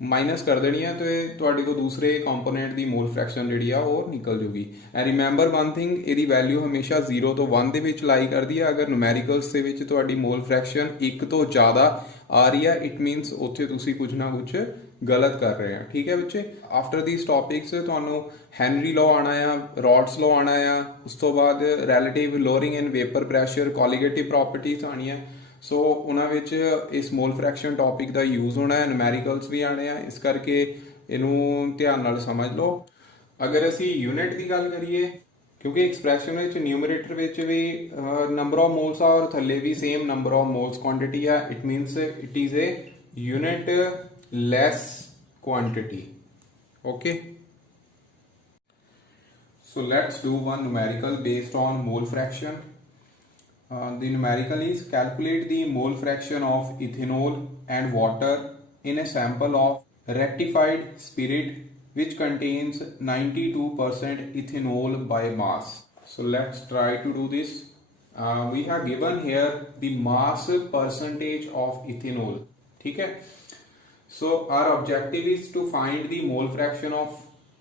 ਮਾਈਨਸ ਕਰ ਦੇਣੀ ਆ, ਤੇ ਤੁਹਾਡੇ ਕੋਲ ਦੂਸਰੇ ਕੰਪੋਨੈਂਟ ਦੀ ਮੋਲ ਫ੍ਰੈਕਸ਼ਨ ਜਿਹੜੀ ਆ ਉਹ ਨਿਕਲ ਜੂਗੀ. ਐਂਡ ਰਿਮੈਂਬਰ ਵਨ ਥਿੰਗ, ਇਹਦੀ ਵੈਲਿਊ ਹਮੇਸ਼ਾ 0 ਤੋਂ 1 ਦੇ ਵਿੱਚ ਲਾਈ ਕਰਦੀ ਆ. ਅਗਰ ਨੂਮੈਰੀਕਲਸ ਦੇ ਵਿੱਚ ਤੁਹਾਡੀ ਮੋਲ ਫ੍ਰੈਕਸ਼ਨ 1 ਤੋਂ ਜ਼ਿਆਦਾ ਆ ਰਹੀ ਆ, ਇਟ ਮੀਨਸ ਉੱਥੇ ਤੁਸੀਂ ਕੁਝ ਨਾ ਕੁਝ ਗਲਤ ਕਰ ਰਹੇ ਆ. ਠੀਕ ਹੈ ਬੱਚੇ, ਆਫਟਰ ਦੀਸ ਟੌਪਿਕਸ ਤੁਹਾਨੂੰ ਹੈਨਰੀ ਲਾਅ ਆਉਣਾ ਆ, ਰੌਡਸ ਲਾਅ ਆਉਣਾ ਆ, ਉਸ ਤੋਂ ਬਾਅਦ ਰਿਲੇਟਿਵ ਲੋਅਰਿੰਗ ਇਨ ਵੇਪਰ ਪ੍ਰੈਸ਼ਰ, ਕੋਲੀਗੇਟਿਵ ਪ੍ਰੋਪਰਟੀਜ਼ ਆਉਣੀਆਂ. ਸੋ ਉਹਨਾਂ ਵਿੱਚ ਇਸ ਮੋਲ ਫ੍ਰੈਕਸ਼ਨ ਟੌਪਿਕ ਦਾ ਯੂਜ਼ ਹੋਣਾ ਹੈ, ਨੂਮੈਰੀਕਲਸ ਵੀ ਆਉਣੇ ਆ, ਇਸ ਕਰਕੇ ਇਹਨੂੰ ਧਿਆਨ ਨਾਲ ਸਮਝ ਲਓ. ਅਗਰ ਅਸੀਂ ਯੂਨਿਟ ਦੀ ਗੱਲ ਕਰੀਏ, ਕਿਉਂਕਿ ਐਕਸਪ੍ਰੈਸ਼ਨ ਵਿੱਚ ਨਿਊਮਰੇਟਰ ਵਿੱਚ ਵੀ ਨੰਬਰ ਆਫ ਮੋਲਸ ਆ ਔਰ ਥੱਲੇ ਵੀ same number of moles quantity ਆ, it means it is a unit less quantity. Okay, so let's do one numerical based on mole fraction. The numerical is calculate the mole fraction of ethanol and water in a sample of rectified spirit which contains 92% ethanol by mass. So let's try to do this. We have given here the mass percentage of ethanol. ठीक है, so our objective is to find the mole fraction of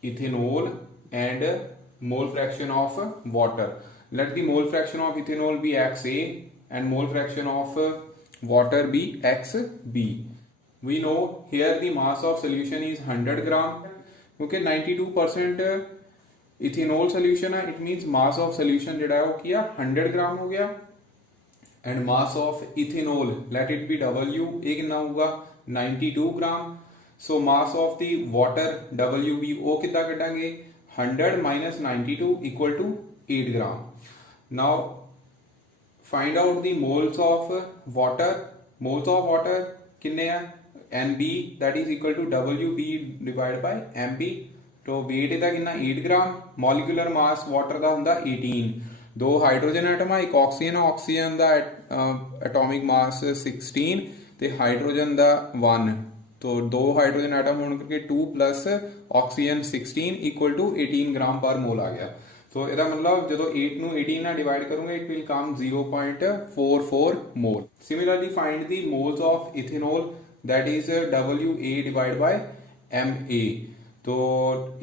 ethanol and mole fraction of water. Let the mole fraction of ethanol be XA and mole fraction of water be XB. We know here the mass of solution is 100 gram. Okay, 92% ethanol solution है, it means mass of solution ਜਿਹੜਾ ਹੈ ਉਹ ਕੀ ਆ 100 gram ਹੋ ਗਿਆ. And mass of ethanol, let it be W, ਇਹ ਕਿੰਨਾ ਹੋਊਗਾ 92 gram. So mass of the water WB ਉਹ ਕਿੱਦਾਂ ਕੱਢਾਂਗੇ 100 minus 92 equal to 8 gram. Now find out the moles of water. Moles of water ਕਿੰਨੇ ਆ Nb, that is equal to WB divided by Mb. तो weight ਇਹਦਾ ਕਿੰਨਾ 8 gram. molecular mass water ਦਾ ਹੁੰਦਾ 18. ਦੋ hydrogen atom ਆ, ਇੱਕ ਆਕਸੀਜਨ, ਆਕਸੀਜਨ ਦਾ atomic ਮਾਸ 16 ਤੇ ਹਾਈਡਰੋਜਨ ਦਾ 1, तो दो हाइड्रोजन एटम होने करके 2 प्लस ऑक्सीजन 16 इक्वल टू 18 ग्राम पर मोल आ गया. सो ਇਹਦਾ ਮਤਲਬ ਜਦੋਂ 8 ਨੂੰ 18 ਨਾਲ ਡਿਵਾਈਡ ਕਰੋਗੇ it will come 0.44 mole. Similarly find the moles of ethanol, that is WA divided by MA. तो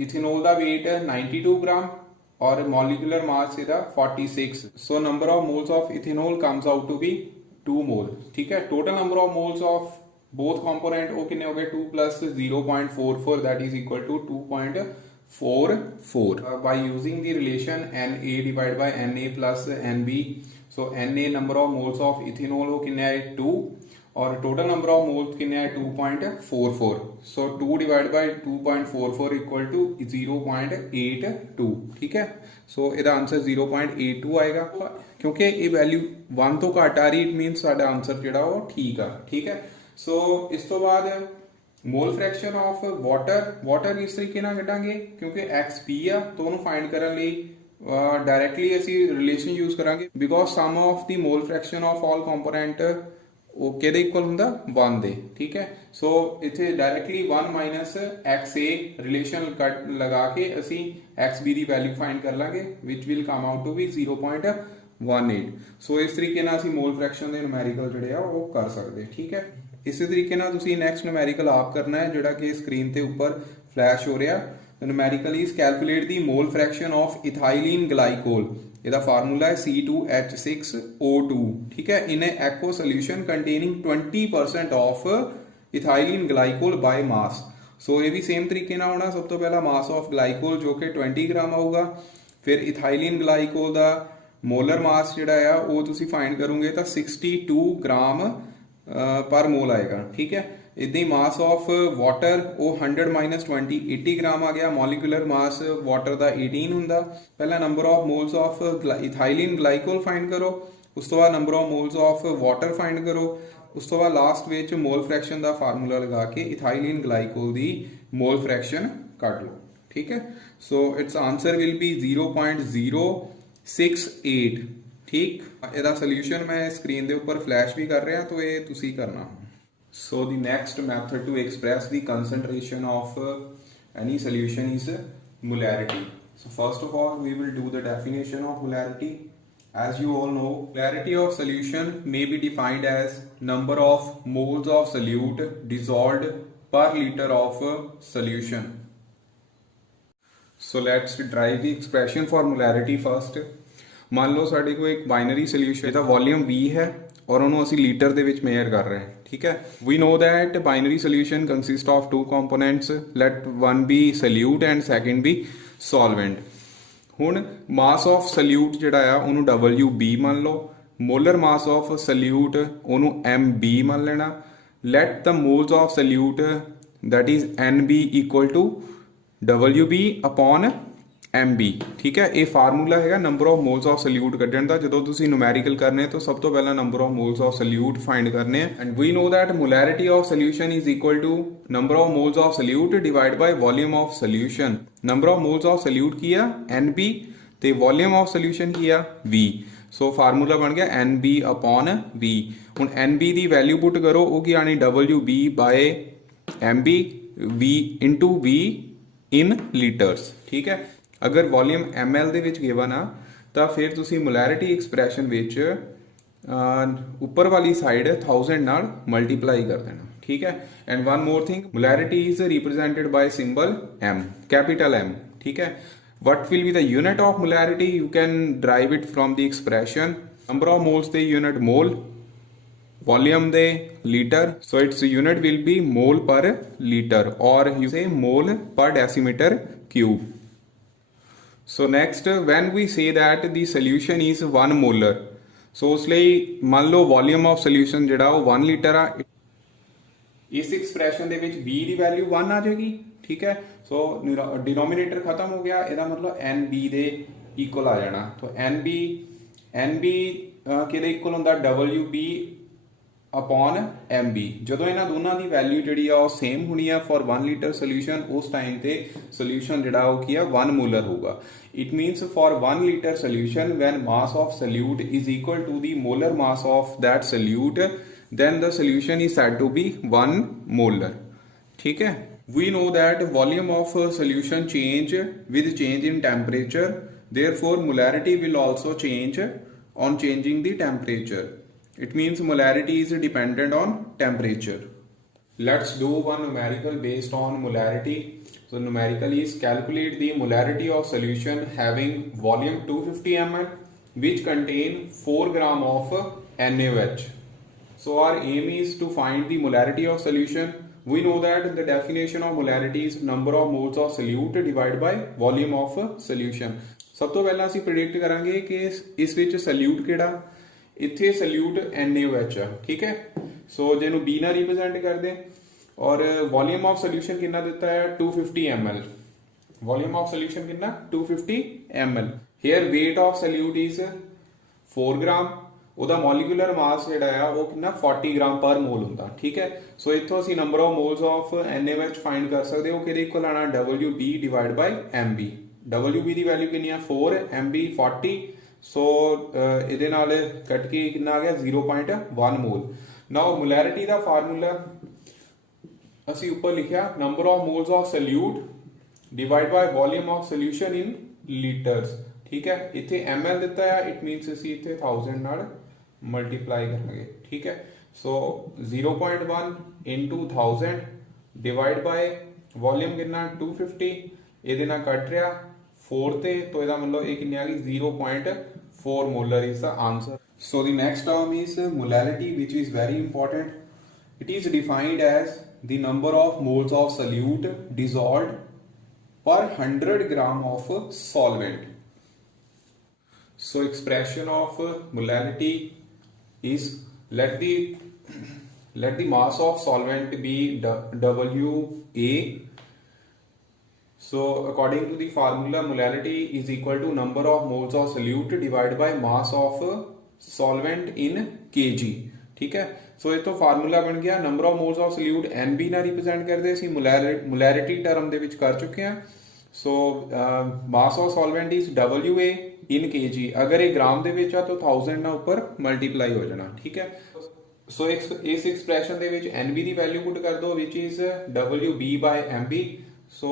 इथेनॉल ਦਾ weight 92 ग्राम और molecular mass ਇਹਦਾ 46. So number of moles of ethanol comes out to be 2 mole. ठीक है, total number of moles of both component ਉਹ ਕਿੰਨੇ ਹੋ ਗਏ 2 plus 0.44 that is equal to 0.44 by using the relation Na divided by Na plus Nb. So Na number of moles of ethanol वो किन्ने आए 2 और total number of moles किन्ने आए 2.44. So 2 divided by 2.44 equal to 0.82. ठीक है, so ਇਹਦਾ answer 0.82 ਆਏਗਾ क्योंकि ये वैल्यू 1 ਤੋਂ ਘੱਟ ਆ ਰਹੀ, इट मीन ਸਾਡਾ आंसर ਜਿਹੜਾ ਉਹ ਠੀਕ ਆ। ठीक है, so ਇਸ ਤੋਂ ਬਾਅਦ ਮੋਲ ਫ੍ਰੈਕਸ਼ਨ ਆਫ ਵਾਟਰ ਇਸ ਤਰੀਕੇ ਨਾਲ ਕੱਢਾਂਗੇ ਕਿਉਂਕਿ XP ਆ ਤਾਂ ਉਹਨੂੰ ਫਾਈਂਡ ਕਰਨ ਲਈ ਡਾਇਰੈਕਟਲੀ ਅਸੀਂ ਰਿਲੇਸ਼ਨ ਯੂਜ਼ ਕਰਾਂਗੇ because sum of the mole fraction of all component ਉਹ ਕਿਹਦੇ ਇਕੁਅਲ ਹੁੰਦਾ 1 ਦੇ। ਠੀਕ ਹੈ, ਸੋ ਇੱਥੇ ਡਾਇਰੈਕਟਲੀ 1 XA ਰਿਲੇਸ਼ਨ ਲਗਾ ਕੇ ਅਸੀਂ XB ਦੀ ਵੈਲਿਊ ਫਾਈਂਡ ਕਰ ਲਾਂਗੇ ਵਿਚ ਵਿਲ ਕਮ ਆਊਟ ਟੂ ਵੀ 0.18। ਸੋ ਇਸ ਤਰੀਕੇ ਨਾਲ ਅਸੀਂ ਮੋਲ ਫ੍ਰੈਕਸ਼ਨ ਦੇ ਨੂਮੈਰੀਕਲ ਜਿਹੜੇ ਆ ਉਹ ਕਰ ਸਕਦੇ। ਠੀਕ ਹੈ, ਇਸੇ ਤਰੀਕੇ ਨਾਲ ਤੁਸੀਂ ਨੈਕਸਟ ਨੂਮੈਰੀਕਲ ਆਪ ਕਰਨਾ ਹੈ ਜਿਹੜਾ ਕਿ ਸਕਰੀਨ ਤੇ ਉੱਪਰ ਫਲੈਸ਼ ਹੋ ਰਿਹਾ। Numerical is calculate the mole fraction of ਇਥਾਈਲੀਨ glycol. ਇਹਦਾ ਫਾਰਮੂਲਾ ਹੈ C2H6O2। ਠੀਕ ਹੈ, ਇਨ ਐ ਐਕੋ ਸੋਲੂਸ਼ਨ ਕੰਟੇਨਿੰਗ 20% ਆਫ ਇਥਾਈਲੀਨ ਗਲਾਈਕੋਲ ਬਾਈ ਮਾਸ। ਸੋ ਇਹ ਵੀ ਸੇਮ ਤਰੀਕੇ ਨਾਲ ਹੋਣਾ। ਸਭ ਤੋਂ ਪਹਿਲਾਂ ਮਾਸ ਆਫ ਗਲਾਈਕੋਲ ਜੋ ਕਿ 20 ਗ੍ਰਾਮ ਆਊਗਾ, ਫਿਰ ਇਥਾਈਲੀਨ ਗਲਾਈਕੋਲ ਦਾ ਮੋਲਰ ਮਾਸ ਜਿਹੜਾ ਆ ਉਹ ਤੁਸੀਂ ਫਾਈਂਡ ਕਰੋਗੇ ਤਾਂ 62 ਗ੍ਰਾਮ पर मोल आएगा। ठीक है, इदां ही मास ऑफ वाटर वो 100 - 20 80 ग्राम आ गया। मॉलिक्यूलर मास वाटर का 18 हुंदा। पहला number of moles of ethylene glycol find करो, उस तो बाद number of moles of water find करो, उस तो बाद लास्ट विच मोल फ्रैक्शन का फार्मूला लगा के इथाइलिन ग्लाइकोल की मोल फ्रैक्शन कट लो। ठीक है, so it's answer will be 0.068। ठीक, ਇਹਦਾ ਸੋਲੂਸ਼ਨ ਮੈਂ ਸਕਰੀਨ ਦੇ ਉੱਪਰ ਫਲੈਸ਼ ਵੀ ਕਰ ਰਿਹਾ ਤਾਂ ਇਹ ਤੁਸੀਂ ਕਰਨਾ। ਸੋ ਦੀ next method to express the concentration of any solution is molarity. So first of all we will do the definition of molarity. As you all know, molarity of solution may be defined as number of moles of solute dissolved per liter of solution. So let's derive the expression for molarity first. मान लो ਸਾਡੇ ਕੋਲ ਇੱਕ binary solution ਇਹਦਾ volume V ਹੈ ਔਰ ਉਹਨੂੰ ਅਸੀਂ litre ਦੇ ਵਿੱਚ ਮੇਜ਼ਰ ਕਰ ਰਹੇ ਹਾਂ। ਠੀਕ ਹੈ, we know that binary solution consists of two components, let one be solute and second be solvent। ਹੁਣ mass of solute ਜਿਹੜਾ ਆ ਉਹਨੂੰ WB ਮੰਨ ਲਓ, molar mass of solute ਉਹਨੂੰ MB ਮੰਨ ਲੈਣਾ, let the moles of solute that is NB equal to WB upon MB। ठीक है, ये फार्मूला है number of moles of solute कढ़न का। जो तुसी न्यूमेरिकल करने तो सब तो पहला number of moles of solute find करने and we know that molarity of solution is equal to number of moles of solute divide by volume of solution. Number of moles of solute किया NB ते volume of solution किया V। So formula बन गया NB upon V। हुण NB की value put करो, वो की आनी WB bye MB V into V in litres. ठीक है, अगर वॉल्यूम ML ਦੇ ਵਿੱਚ ਗਿਵਨ ਆ ਤਾਂ ਫਿਰ ਤੁਸੀਂ ਮੋਲੈਰਿਟੀ ਐਕਸਪ੍ਰੈਸ਼ਨ ਵਿੱਚ ਉੱਪਰ ਵਾਲੀ ਸਾਈਡ 1000 ਨਾਲ ਮਲਟੀਪਲਾਈ ਕਰ ਦੇਣਾ। ਠੀਕ ਹੈ, and one more thing, molarity is represented by symbol M, capital M। ठीक है, what will be the unit of molarity? You can derive it from the expression number of moles the unit mole, volume the liter, so its unit will be mole per liter or you say mole per decimeter cube। So next, when we say that the solution is 1 molar, so ਉਸ ਲਈ ਮੰਨ ਲਓ volume of solution ਜਿਹੜਾ ਉਹ 1 litre ਆ। ਇਸ expression ਦੇ ਵਿੱਚ B ਦੀ ਵੈਲਿਊ 1 ਆ ਜਾਏਗੀ। ਠੀਕ ਹੈ, ਸੋ ਡਿਨੋਮੀਨੇਟਰ ਖਤਮ ਹੋ ਗਿਆ, ਇਹਦਾ ਮਤਲਬ NB ਦੇ ਇਕੁਅਲ ਆ ਜਾਣਾ। ਤਾਂ NB ਕਿਹਦੇ ਇਕੁਅਲ ਹੁੰਦਾ WB अपॉन MB। ਜਦੋਂ ਇਹਨਾਂ ਦੋਨਾਂ ਦੀ ਵੈਲਿਊ ਜਿਹੜੀ ਆ ਉਹ ਸੇਮ ਹੋਣੀ ਆ ਫॉर 1 ਲੀਟਰ ਸੋਲੂਸ਼ਨ, ਉਸ ਟਾਈਮ ਤੇ ਸੋਲੂਸ਼ਨ ਜਿਹੜਾ ਉਹ ਕੀ ਆ 1 ਮੋਲਰ ਹੋਊਗਾ। It means for 1 litre solution when mass of solute is equal to the molar mass of that solute, then the solution is said to be 1 molar। ठीक है, we know that volume of solution change with change in temperature, therefore molarity will also change on changing the temperature। It means molarity is dependent on temperature। Let's do one numerical based on molarity। So numerical is calculate the molarity of solution having volume 250 ml which contain 4 gram of NaOH। So our aim is to find the molarity of solution we know that the definition of molarity is number of moles of solute divided by volume of solution। सब तो पहला ਅਸੀਂ predict करांगे कि इस ਵਿੱਚ solute ਕਿਹੜਾ, ਇੱਥੇ solute NaOH ਆ, ठीक है। सो ਜਿਹਨੂੰ B ਨਾਲ रिप्रेजेंट ਕਰਦੇ और वॉल्यूम ऑफ सोल्यूशन कितना दिता है 250 ml। वॉल्यूम ऑफ सोल्यूशन कितना 250 ml। Here weight of solute is 4 gram, ਉਹਦਾ ਮੋਲੀਕੂਲਰ ਮਾਸ ਜਿਹੜਾ ਆ ਉਹ ਕਿੰਨਾ 40 ਗ੍ਰਾਮ ਪਰ ਮੋਲ ਹੁੰਦਾ, ਠੀਕ ਹੈ। ਸੋ ਇੱਥੋਂ ਅਸੀਂ number of moles of NaOH find ਕਰ ਸਕਦੇ, ਉਹ ਕਿਹਦੇ ਇਕੁਅਲ ਆਣਾ WB divide by MB। WB ਦੀ ਵੈਲਿਊ ਕਿੰਨੀ ਆ 4, MB 40। ਸੋ ਇਹਦੇ ਨਾਲ ਕੱਟ ਕੇ ਕਿੰਨਾ ਆ ਗਿਆ 0.1 ਮੋਲ। ਨਾਓ ਮੋਲੈਰਿਟੀ ਦਾ ਫਾਰਮੂਲਾ ਅਸੀਂ ਉੱਪਰ ਲਿਖਿਆ number of moles of solute divide by volume of solution in litres, ठीक है। इतने ml दिता है, इट मीनस ਅਸੀਂ ਇੱਥੇ 1000 ਨਾਲ ਮਲਟੀਪਲਾਈ ਕਰਾਂਗੇ, ठीक है। सो 0.1 into 1000 डिवाइड बाय वॉल्यूम कितना 250, ਇਹਦੇ ਨਾਲ ਕੱਟ ਰਿਹਾ 4 ਤੇ, तो ਇਹਦਾ मतलब ਇਹ ਕਿੰਨੀ ਆ ਗਈ 0.4 molar is the answer। So the next term is molarity, which is very important. It is defined as the number of moles of solute dissolved per 100 gram of solvent। So expression of molarity is let the mass of solvent be WA। So according to the formula, molarity is equal to number of moles of solute divided by mass of solvent in kg, ठीक है। सो ਇਹ ਤੋਂ formula ਬਣ ਗਿਆ number of moles of solute NB ਨਾਲ represent ਕਰਦੇ ਅਸੀਂ molarity term ਦੇ ਵਿੱਚ ਕਰ ਚੁੱਕੇ ਹਾਂ। So mass of solvent is WA in kg, ਅਗਰ ਇਹ ਗ੍ਰਾਮ ਦੇ ਵਿੱਚ ਆ ਤਾਂ 1000 ਨਾਲ ਉੱਪਰ ਮਲਟੀਪਲਾਈ ਹੋ ਜਾਣਾ, ਠੀਕ ਹੈ। ਸੋ ਇਸ ਐਕਸਪ੍ਰੈਸ਼ਨ ਦੇ ਵਿੱਚ NB ਦੀ ਵੈਲਿਊ ਪੁੱਟ ਕਰ ਦੋ which is WB by MB। so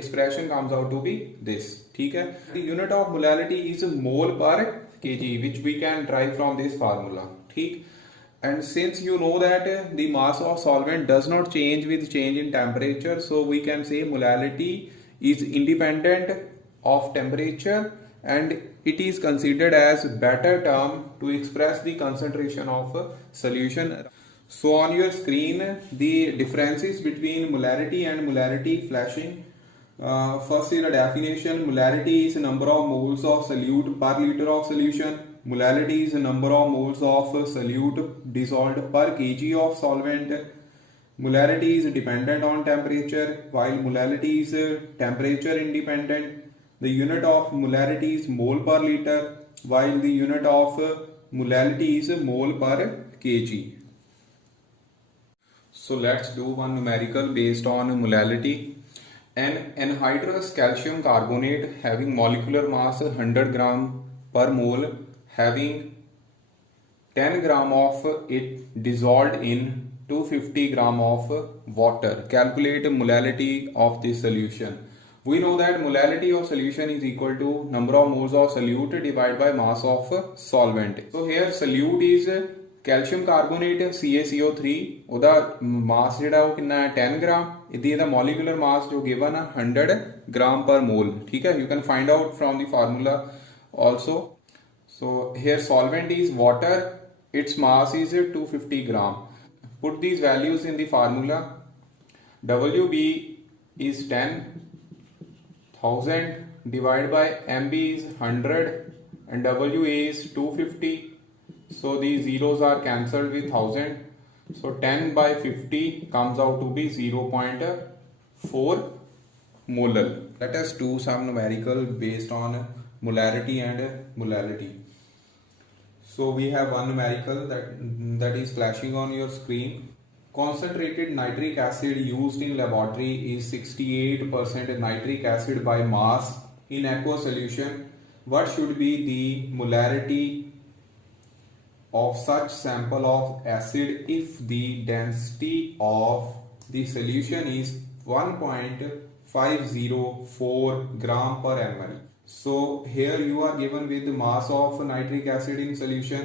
expression comes out to be this, ठीक है। the unit of molarity is mole per kg which we can derive from this formula, ठीक। and since you know that the mass of solvent does not change with change in temperature, so we can say molarity is independent of temperature and it is considered as better term to express the concentration of solution। so on your screen the differences between molarity and molarity flashing। first is the definition, molarity is number of moles of solute per liter of solution। molarity is number of moles of solute dissolved per kg of solvent। molarity is dependent on temperature while molarity is temperature independent। the unit of molarity is mole per liter while the unit of molarity is mole per kg। so let's do one numerical based on molarity। an anhydrous calcium carbonate having molecular mass 100 gram per mole having 10 gram of it dissolved in 250 gram of water, calculate molarity of this solution। we know that molarity of solution is equal to number of moles of solute divided by mass of solvent। so here solute is calcium carbonate CaCO3, ਉਹਦਾ ਮਾਸ ਜਿਹੜਾ ਉਹ ਕਿੰਨਾ ਹੈ 10 gram, ਇਹਦਾ molecular ਮਾਸ ਜੋ given ਹੈ 100 gram ਪਰ mall, ਠੀਕ ਹੈ। you can find out from the formula also। so here solvent is water, its mass is 250 gram। put these values in the formula, WB is 10,000 divided by MB is 100 and WA is 250। so these zeros are cancelled with 1000, so 10 by 50 comes out to be 0.4 molar। let us do some numerical based on molarity and molarity। so we have one numerical that is flashing on your screen। concentrated nitric acid used in laboratory is 68% nitric acid by mass in aqueous solution। what should be the molarity of such sample of acid if the density of the solution is 1.504 gram per ml। so here you are given with the mass of nitric acid in solution,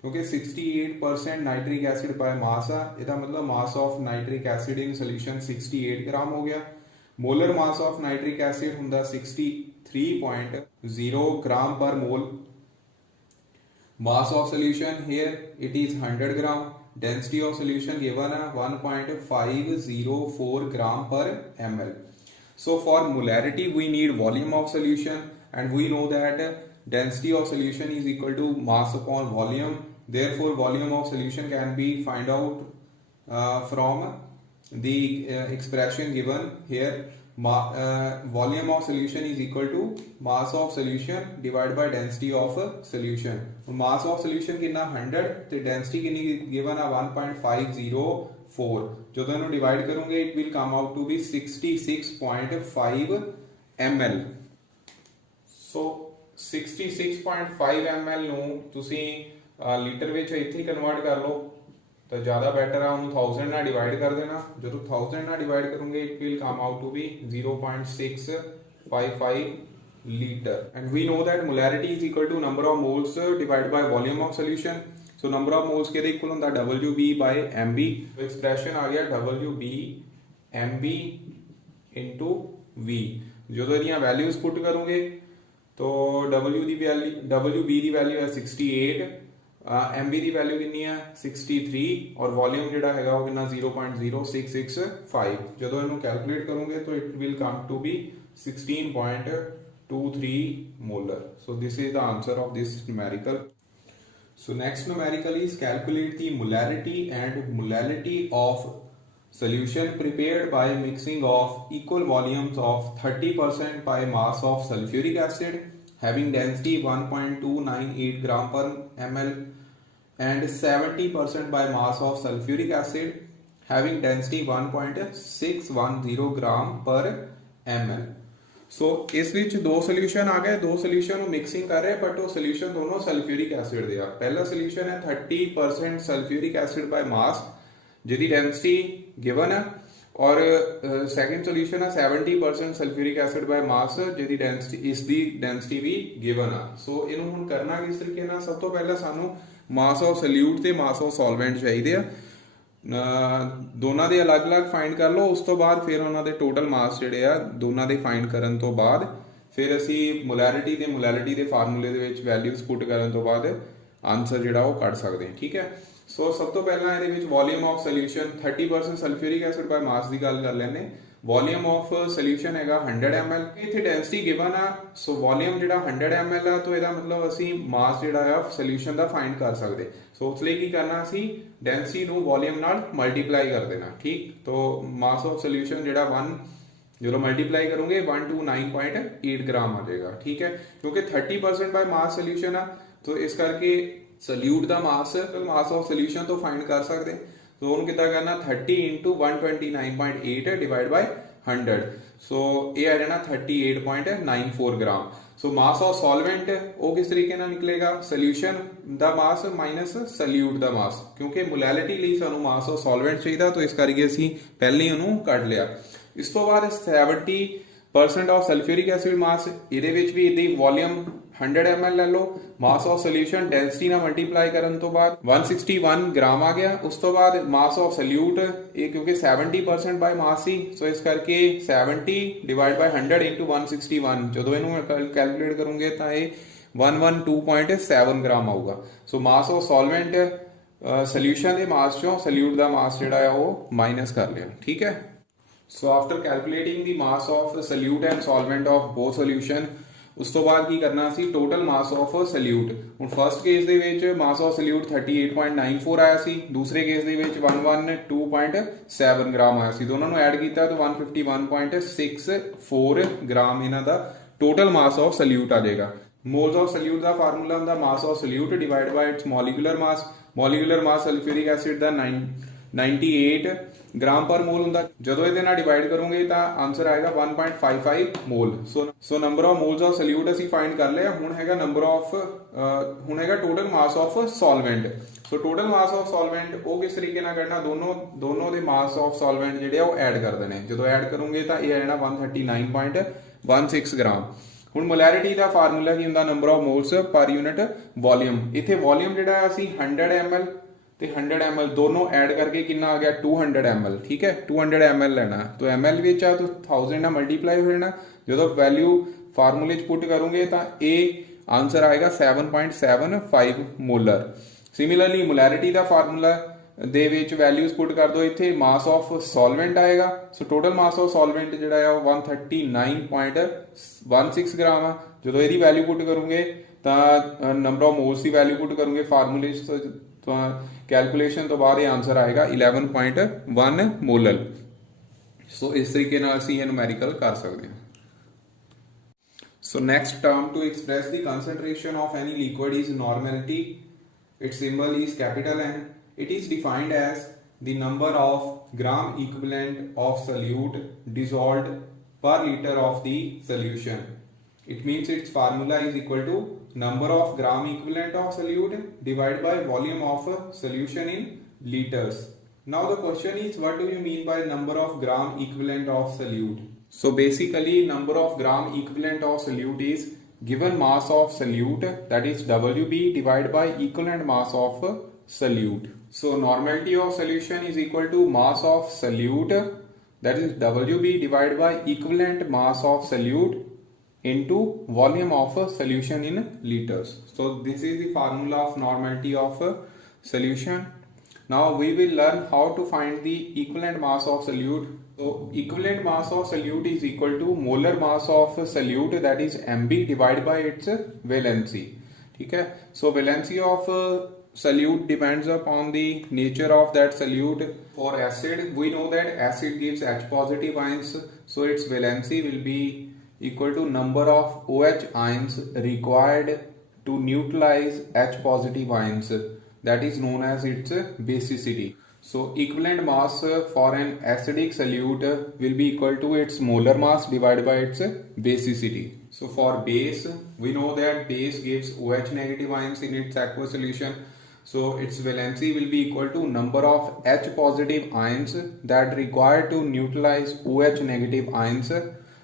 क्योंकि 68% nitric acid by मास है, ਇਹਦਾ मतलब mass of nitric acid in solution 68 ग्राम हो गया। Molar mass of nitric acid ਹੁੰਦਾ 63.0 ग्राम पर मोल। mass of solution here it is 100 gram Density of solution given है 1.504 gram per ml. So for molarity we need volume of solution, and we know that density of solution is equal to mass upon volume. Therefore volume of solution can be find out from the expression given here. Volume of solution is equal to mass of solution divided by density of solution. Mass of solution कितना 100 ਤੇ density कितनी given है 1.504. जो दोनों divide करोगे it will come out to be 66.5 ml. So 66.5 ml ਨੂੰ ਤੁਸੀਂ litre ਵਿੱਚ ਇੱਥੇ ਕਨਵਰਟ ਕਰ ਲਓ तो ज़्यादा बेटर है उन्होंने 1000 ना डिवाइड कर देना. जो 1000 ना डिवाइड करोगे it will come out to be 0.655 litre. And we know that molarity is equal to number of moles divide by volume of solution. So number of moles के इक्वल होता WB बाय MB. एक्सप्रेशन आ गया WB MB into V. जो values put करोगे तो WB की value है 68, MB की वैल्यू कितनी है 63 और वॉल्यूम जिहड़ा हैगा वो कितना 0.0665. जो इन्हों कैलकुलेट करोगे तो it will come to be 16.23 molar. So this is the answer of this numerical. So next numerical is calculate the molarity and molality of solution prepared by mixing of equal volumes of 30% by mass of sulfuric acid having density 1.298 gram per ml and 70% by mass of sulfuric acid having density 1.610 gram per ml. सो इस विच दो solution आ गए, दो solution mixing कर रहे हैं but वो solution दोनों sulphuric acid दे. पहला सोल्यूशन है 30% सल्फ्यूरिक एसिड बाय मास जिहदी डेंसिटी गिवन है, और सैकेंड सोल्यूशन है 70% सल्फ्यूरिक एसिड बाय मास जिहदी डेंसिटी इसदी डेंसिटी भी गिवन है. सो इहनूं हुण करना किस तरीके नाल, सब तो पहला सानू मास ऑफ सल्यूट ते मास ऑफ सॉल्वेंट चाहिए आ. दोनों दे अलग अलग फाइंड कर लो, उस तो बाद फिर उन्होंने टोटल मास जिहड़े आ दोनों दे फाइंड करन तो बाद फिर असी मोलैरिटी दे फार्मूले दे विच वैल्यूज पुट करन तो बाद आंसर जिहड़ा वो कढ सकते हैं. ठीक है. सो सब तो पहला इहदे विच volume of solution 30% sulphuric acid by mass की गल कर लैने. वॉल्यूम ऑफ सोल्यूशन है 100 ml. इत्थे डेंसिटी गिवन आ, सो वॉल्यूम जिहड़ा 100 ml आ तो इहदा मतलब असी मास जिहड़ा आ सोल्यूशन दा फाइंड कर सकते. सो उस लई की करना असी डेंसिटी नूं वॉल्यूम नाल मल्टीप्लाई कर देना. ठीक. तो मास ऑफ सोल्यूशन जिहड़ा 1 जो मल्टीप्लाई करोगे 129.8 ग्राम आ जाएगा. ठीक है. क्योंकि 30% बाय मास सोल्यूशन आ तो इस करके सल्यूट का मास ऑफ सोल्यूशन तो फाइंड कर सकते. तो हम कितना करना 30 इंटू 129.8 डिवाइड बाय 100. सो ये आ जाना 38.94 ग्राम. सो मास ऑफ सॉल्वेंट वो किस तरीके ना निकलेगा, सोल्यूशन दा मास माइनस सल्यूट दा मास, क्योंकि मोलैलिटी लिए सानू मास ऑफ सॉल्वेंट चाहिए तो इस करके असी पहले ही उन्होंने कट लिया. इस तो बाद 70% ऑफ सल्फ्यूरिक एसिड मास ये भी इदी वॉल्यूम 100 ml ले लो. मास ऑफ सोल्यूशन डेंसिटी ना मल्टीप्लाई करन तो बाद 161 ग्राम आ गया. उस तो बाद मास ऑफ सल्यूट ये क्योंकि 70% बाय मास ही, सो इस करके 70 डिवाइड बाय 100 इंटू 161 जो इन्हों कैलकुलेट करोगे तो ये 112.7 ग्राम आऊगा. सो मास ऑफ सॉल्वेंट सोल्यूशन के मास चों सल्यूट का मास जिहड़ा है वो माइनस कर लिया. ठीक है. So after calculating the mass of solute and solvent of both solution उस तो बाद की करना सी टोटल मास ऑफ सल्यूट. हुण first case they which mass of solute 38.94 आया सी, दूसरे केस दे विच 112.7 ग्राम आया सी. दोनों नूं ऐड कीता तो 151.64 ग्राम इन्हां दा टोटल मास ऑफ सल्यूट आ जाएगा. मोल्स ऑफ सल्यूट का फार्मूला हुंदा mass of solute divide bye it's molecular mass. Molecular mass sulphuric acid दा 98 ग्राम पर मोल होंगे. जो ये डिवाइड करोगे तो आंसर आएगा 1.55 mole. So number of moles of solute असी फाइंड कर लिया. हुण हैगा नंबर ऑफ हुण हैगा total mass of solvent. So total mass of solvent वो किस तरीके ना करना, दोनों दे मास ऑफ सॉल्वेंट जिहड़े वो ऐड कर देने. जो ऐड करोगे तो ये आ जाना 139.16 ग्राम. हुण मोलैरिटी का फार्मूला की हुंदा number of moles per unit volume. इत्थे वॉल्यूम जिहड़ा असी 100 ml ते 100 ml दोनों ऐड करके कितना आ गया 200 ml. ठीक है. 200 ml लेना तो ml विच आ तो 1000 ना मल्टीप्लाई हो जाना. जो वैल्यू फार्मूले च पुट करोगे तो ए आंसर आएगा 7.75 मोलर. सिमिलरली मोलैरिटी का फार्मूला ਦੇ ਵਿੱਚ ਵੈਲਿਊਜ਼ ਪੁੱਟ ਕਰ ਦਿਓ ਇੱਥੇ ਮਾਸ ਆਫ ਸੋਲਵੈਂਟ ਆਏਗਾ ਸੋ ਟੋਟਲ ਮਾਸ ਆਫ ਸੋਲਵੈਂਟ ਜਿਹੜਾ ਆ ਉਹ 139.16 ਗ੍ਰਾਮ ਆ ਜਦੋਂ ਇਹਦੀ ਵੈਲਿਊ ਪੁੱਟ ਕਰੋਗੇ ਤਾਂ number of moles the value ਪੁੱਟ ਕਰੋਗੇ ਫਾਰਮੂਲੇ ਤੋਂ ਕੈਲਕੂਲੇਸ਼ਨ ਤੋਂ ਬਾਅਦ ਇਹ ਆਨਸਰ ਆਏਗਾ 11.1 ਮੋਲਲ ਸੋ ਇਸ ਤਰੀਕੇ ਨਾਲ ਅਸੀਂ ਇਹ ਨੂਮੈਰੀਕਲ ਕਰ ਸਕਦੇ ਹਾਂ So next term to express the concentration of any liquid is normality. Its symbol is capital N. It is defined as the number of gram equivalent of solute dissolved per liter of the solution. It means its formula is equal to number of gram equivalent of solute divided by volume of solution in liters. Now the question is, what do you mean by number of gram equivalent of solute? So basically number of gram equivalent of solute is given mass of solute, that is Wb divided by equivalent mass of solute. So normality of solution is equal to mass of solute, that is Wb divided by equivalent mass of solute into volume of solution in liters. So this is the formula of normality of solution. Now we will learn how to find the equivalent mass of solute. So equivalent mass of solute is equal to molar mass of solute, that is Mb divided by its valency. ठीक है. So valency of solute depends upon the nature of that solute. For acid, we know that acid gives H positive ions, so its valency will be equal to number of OH ions required to neutralize H positive ions. That is known as its basicity. So equivalent mass for an acidic solute will be equal to its molar mass divided by its basicity. So for base, we know that base gives OH negative ions in its aqueous solution. So its valency will be equal to number of H positive ions that required to neutralize OH negative ions,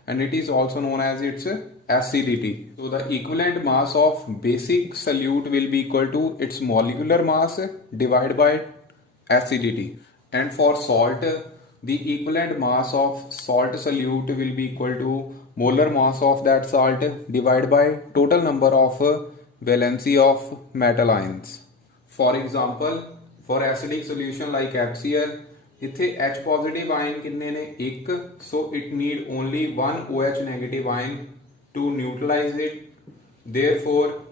and it is also known as its acidity. So the equivalent mass of basic solute will be equal to its molecular mass divided by acidity. And for salt, the equivalent mass of salt solute will be equal to molar mass of that salt divided by total number of valency of metal ions. For example, for acidic solution like HCl, इथे H positive ion कितने ने एक, so it need only one OH negative ion to neutralize it. Therefore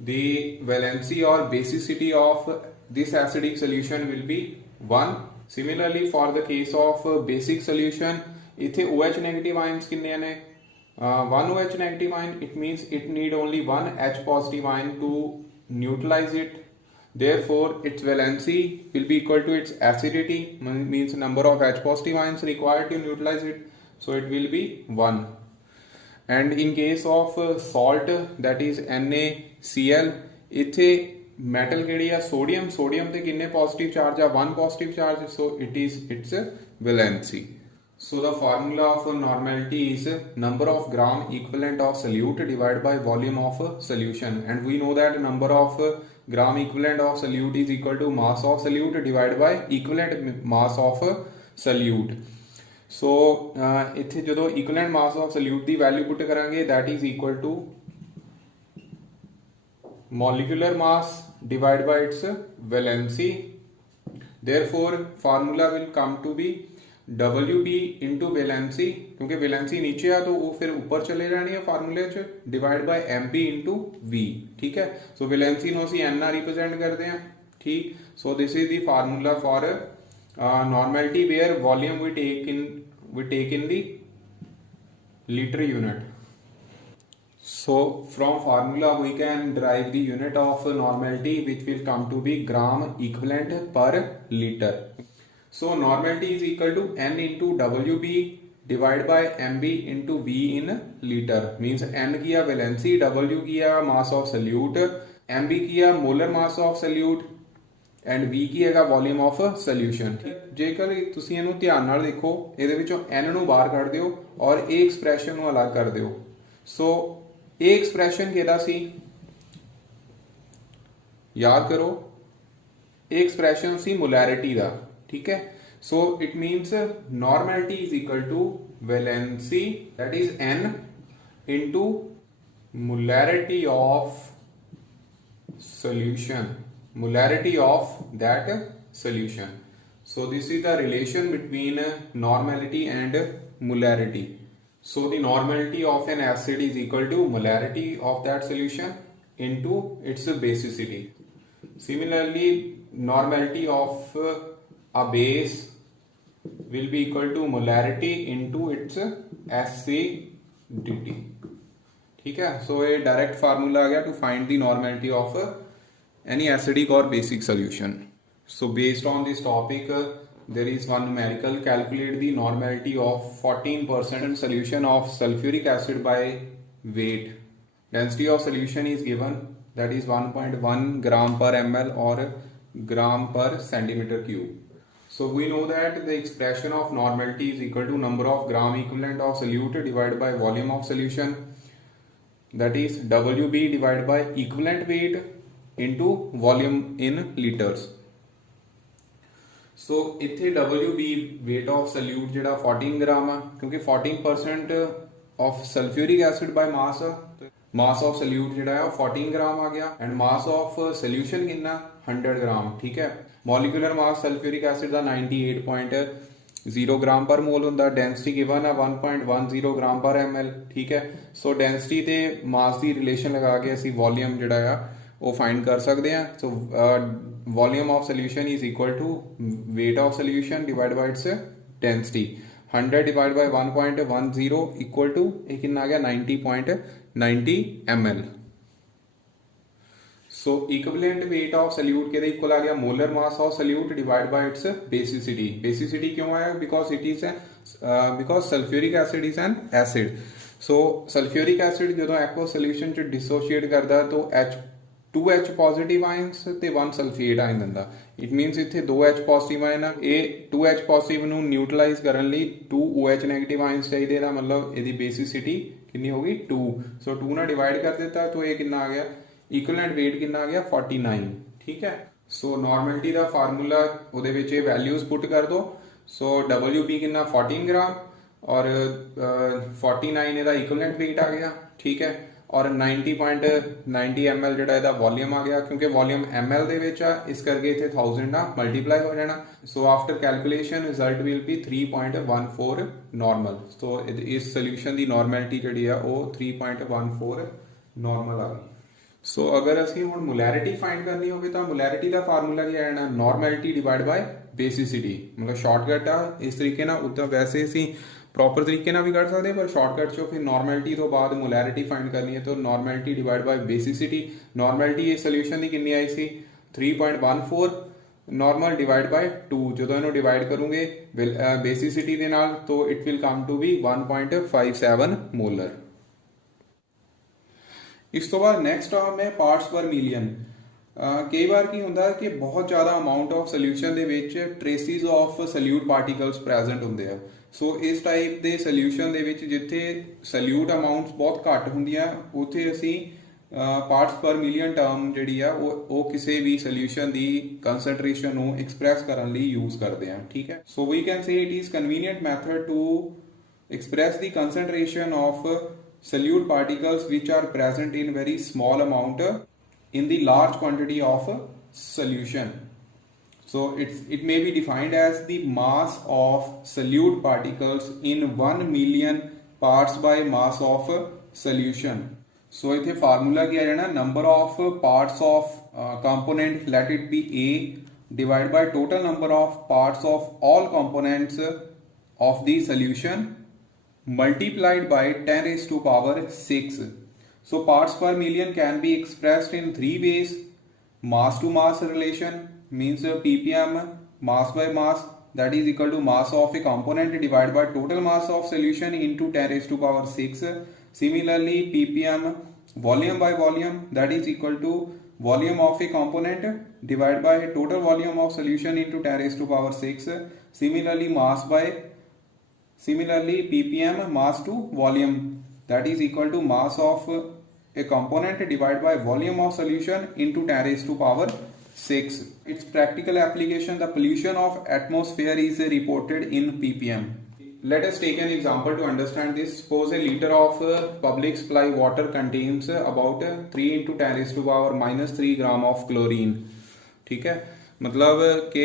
the valency or basicity of this acidic solution will be 1. Similarly for the case of basic solution, इथे OH negative ions कितने ने one OH negative ion, it means it need only one H positive ion to neutralize it. Therefore its valency will be equal to its acidity, means number of H positive ions required to neutralize it, so it will be 1. And in case of salt, that is NaCl, इथे metal ਕਿਹੜੀ ਆ sodium ਤੇ ਕਿੰਨੇ positive charge ਆ 1 positive charge, so it is its valency. So the formula of normality is number of gram equivalent of solute divided by volume of solution, and we know that number of gram equivalent of solute is equal to mass of solute divided by equivalent mass of solute. So ਇੱਥੇ ਜਦੋਂ equivalent mass of solute the value put ਕਰਾਂਗੇ, that is equal to molecular mass divided by its valency. Therefore formula will come to be Wb into valency, क्योंकि valency नीचे आ तो वो फिर ऊपर चले जानी है फार्मूले च, divided by Mb into V. ठीक है. So valency ਨੂੰ ਅਸੀਂ N ਨਾਲ represent ਕਰਦੇ हैं. ठीक. So this is the formula for normality where volume we take in the liter unit. So from formula we can derive the unit of normality, which will come to be gram equivalent per liter. So normality is equal to N into Wb divided by Mb into V in liter. Means N की valency, W की mass of solute, Mb की molar mass of solute, and V की volume of solution. ਜੇਕਰ ਤੁਸੀਂ ਇਹਨੂੰ ਧਿਆਨ ਨਾਲ ਦੇਖੋ, ਇਹਦੇ ਵਿੱਚੋਂ N ਨੂੰ ਬਾਹਰ ਕੱਢ ਦਿਓ ਔਰ ਇਹ ਐਕਸਪ੍ਰੈਸ਼ਨ ਨੂੰ ਅਲੱਗ ਕਰ ਦਿਓ. So ਇਹ ਐਕਸਪ੍ਰੈਸ਼ਨ ਕਿਹਦਾ ਸੀ ਯਾਦ ਕਰੋ, ਇਹ ਐਕਸਪ੍ਰੈਸ਼ਨ ਸੀ ਮੋਲੈਰਿਟੀ ਦਾ. ਠੀਕ ਹੈ. So it means normality is equal to valency, that is N into molarity of solution, molarity of that solution. So this is the relation between normality and molarity. So the normality of an acid is equal to molarity of that solution into its basicity. Similarly, normality of a base will be equal to molarity into its acidity. ठीक है, so a direct formula आ गया to find the normality of any acidic or basic solution. So based on this topic, there is one numerical. Calculate the normality of 14% solution of sulfuric acid by weight. Density of solution is given, that is 1.1 gram per ml or gram per centimeter cube. So we know that the expression of normality is equal to number of gram equivalent of solute divided by volume of solution, that is WB divided by equivalent weight into volume in liters. So इत्थे WB weight of solute ਜਿਹੜਾ 14 ग्राम ਆ, क्योंकि 14% of sulfuric acid by mass mass of solute ਜਿਹੜਾ ਹੈ 14 ग्राम आ गया and mass of solution कितना 100 ग्राम. ठीक है, मॉलिक्यूलर मास सल्फ्यूरिक एसिड ਦਾ 98.0 ग्राम पर मोल ਹੁੰਦਾ. ਡੈਂਸਿਟੀ ਗਿਵਨ ਆ 1.10 ग्राम पर ml. ਠੀਕ ਹੈ, ਸੋ ਡੈਂਸਿਟੀ ਤੇ ਮਾਸ ਦੀ ਰਿਲੇਸ਼ਨ ਲਗਾ ਕੇ ਅਸੀਂ ਵੋਲਿਊਮ ਜਿਹੜਾ ਆ ਉਹ ਫਾਈਂਡ ਕਰ ਸਕਦੇ ਆ. So volume of solution is equal to weight of solution divided by its density. 100 divided by 1.10 equal to ਇਹ ਕਿੰਨਾ ਆ ਗਿਆ 90.90 ml. So equivalent weight of solute ਕਿਹਦੇ ਇਕੁਅਲ ਆ ਗਿਆ molar mass of solute divided by its basicity. Basicity ਕਿਉਂ ਆਇਆ? because sulfuric acid is an acid. So sulfuric acid ਜਦੋਂ aqueous solution ਚ dissociate ਕਰਦਾ ਤਾਂ 2H positive ions ਤੇ 1 sulfate ion ਦਿੰਦਾ. ਇਟ ਮੀਨਸ ਇੱਥੇ 2H positive ion ਆ, ਇਹ 2H positive ਨੂੰ ਨਿਊਟਰਲਾਈਜ਼ ਕਰਨ ਲਈ 2OH negative ions ਚਾਹੀਦੇ. ਦਾ ਮਤਲਬ ਇਹਦੀ ਬੇਸਿਸਿਟੀ ਕਿੰਨੀ ਹੋ ਗਈ 2. ਸੋ 2 ਨਾਲ ਡਿਵਾਈਡ ਕਰ ਦਿੱਤਾ ਤਾਂ ਇਹ ਕਿੰਨਾ ਆ ਗਿਆ ਇਕੁਇਵਲੈਂਟ weight ਕਿੰਨਾ ਆ ਗਿਆ 49. ਠੀਕ ਹੈ, ਸੋ ਨਾਰਮੈਲਿਟੀ ਦਾ ਫਾਰਮੂਲਾ ਉਹਦੇ ਵਿੱਚ ਇਹ ਵੈਲਿਊਜ਼ ਪੁੱਟ ਕਰ ਦੋ. ਸੋ WB ਕਿੰਨਾ 14 ਗ੍ਰਾਮ ਔਰ 49 ਇਹਦਾ ਇਕੁਇਵਲੈਂਟ weight ਆ ਗਿਆ. ਠੀਕ ਹੈ, और 90.90 ml ਜਿਹੜਾ ਇਹਦਾ ਵੋਲਿਊਮ ਆ ਗਿਆ, ਕਿਉਂਕਿ ਵੋਲਿਊਮ ml ਦੇ ਵਿੱਚ ਆ ਇਸ ਕਰਕੇ ਇੱਥੇ 1000 ਨਾਲ ਮਲਟੀਪਲਾਈ ਹੋ ਜਾਣਾ. So after calculation result will be 3.14 normal. So ਇਸ ਸੋਲੂਸ਼ਨ ਦੀ ਨਾਰਮੈਲਿਟੀ ਜਿਹੜੀ ਆ ਉਹ 3.14 ਨਾਰਮਲ ਆ ਗਈ. ਸੋ ਅਗਰ ਅਸੀਂ ਹੁਣ ਮੋਲੈਰਿਟੀ ਫਾਈਂਡ ਕਰਨੀ ਹੋਵੇ ਤਾਂ ਮੋਲੈਰਿਟੀ ਦਾ ਫਾਰਮੂਲਾ ਕੀ ਆਣਾ ਨਾਰਮੈਲਿਟੀ ਡਿਵਾਈਡ ਬਾਈ ਬੇਸਿਸਿਟੀ. ਮਤਲਬ ਸ਼ਾਰਟਕਟ ਆ ਇਸ ਤਰੀਕੇ ਨਾਲ. ਉੱਦਾਂ ਵੈਸੇ ਅਸੀਂ ਪ੍ਰੋਪਰ ਤਰੀਕੇ ਨਾਲ ਵੀ ਕੱਢ ਸਕਦੇ ਪਰ ਸ਼ਾਰਟਕਟ ਚੋਂ ਫਿਰ ਨਾਰਮੈਲਿਟੀ ਤੋਂ ਬਾਅਦ ਮੋਲੈਰਿਟੀ ਫਾਈਂਡ ਕਰਨੀ ਹੈ ਤਾਂ ਨਾਰਮੈਲਿਟੀ ਡਿਵਾਈਡ ਬਾਈ ਬੇਸਿਸਿਟੀ. ਨਾਰਮੈਲਿਟੀ ਇਹ ਸੋਲੂਸ਼ਨ ਦੀ ਕਿੰਨੀ ਆਈ ਸੀ 3.14 ਨਾਰਮਲ ਡਿਵਾਈਡ ਬਾਈ 2. ਜਦੋਂ ਇਹਨੂੰ ਡਿਵਾਈਡ ਕਰੋਗੇ ਬੇਸਿਸਿਟੀ ਦੇ ਨਾਲ ਤਾਂ it will come to be 1.57 molar. ਇਸ ਤੋਂ ਬਾਅਦ ਨੈਕਸਟ ਟਰਮ ਹੈ ਪਾਰਟਸ ਪਰ ਮਿਲੀਅਨ. ਕਈ ਵਾਰ ਕੀ ਹੁੰਦਾ ਕਿ ਬਹੁਤ ਜ਼ਿਆਦਾ ਅਮਾਊਂਟ ਆਫ ਸੋਲੂਸ਼ਨ ਦੇ ਵਿੱਚ ਟ੍ਰੇਸਿਸ ਆਫ ਸੋਲਿਊਟ ਪਾਰਟੀਕਲਸ ਪ੍ਰੈਜ਼ੈਂਟ ਹੁੰਦੇ ਆ. ਸੋ ਇਸ ਟਾਈਪ ਦੇ ਸੋਲੂਸ਼ਨ ਦੇ ਵਿੱਚ ਜਿੱਥੇ ਸੋਲਿਊਟ ਅਮਾਊਂਟਸ ਬਹੁਤ ਘੱਟ ਹੁੰਦੀਆਂ ਉੱਥੇ ਅਸੀਂ ਪਾਰਟਸ ਪਰ ਮਿਲੀਅਨ ਟਰਮ ਜਿਹੜੀ ਆ ਉਹ ਕਿਸੇ ਵੀ ਸੋਲੂਸ਼ਨ ਦੀ ਕਨਸੈਂਟ੍ਰੇਸ਼ਨ ਨੂੰ ਐਕਸਪ੍ਰੈਸ ਕਰਨ ਲਈ ਯੂਜ਼ ਕਰਦੇ ਆ. ਠੀਕ ਹੈ, so we can say it is convenient method to express the concentration of solute particles which are present in very small amount in the large quantity of solution. So it may be defined as the mass of solute particles in 1 million parts by mass of solution. So इथे formula क्या है ना number of parts of component, let it be A, divided by total number of parts of all components of the solution multiplied by 10 raised to power 6. So parts per million can be expressed in 3 ways. Mass to mass relation means ppm mass by mass, that is equal to mass of a component divided by total mass of solution into 10 raised to power 6. Similarly ppm volume by volume, that is equal to volume of a component divided by total volume of solution into 10 raised to power 6. Similarly ppm mass to volume, that is equal to mass of a component divided by volume of solution into 10 raised to power 6. Its practical application, the pollution of atmosphere is reported in ppm. Let us take an example to understand this. Suppose a liter of public supply water contains about 3 into 10 raised to power minus 3 gram of chlorine. ठीक है, मतलब कि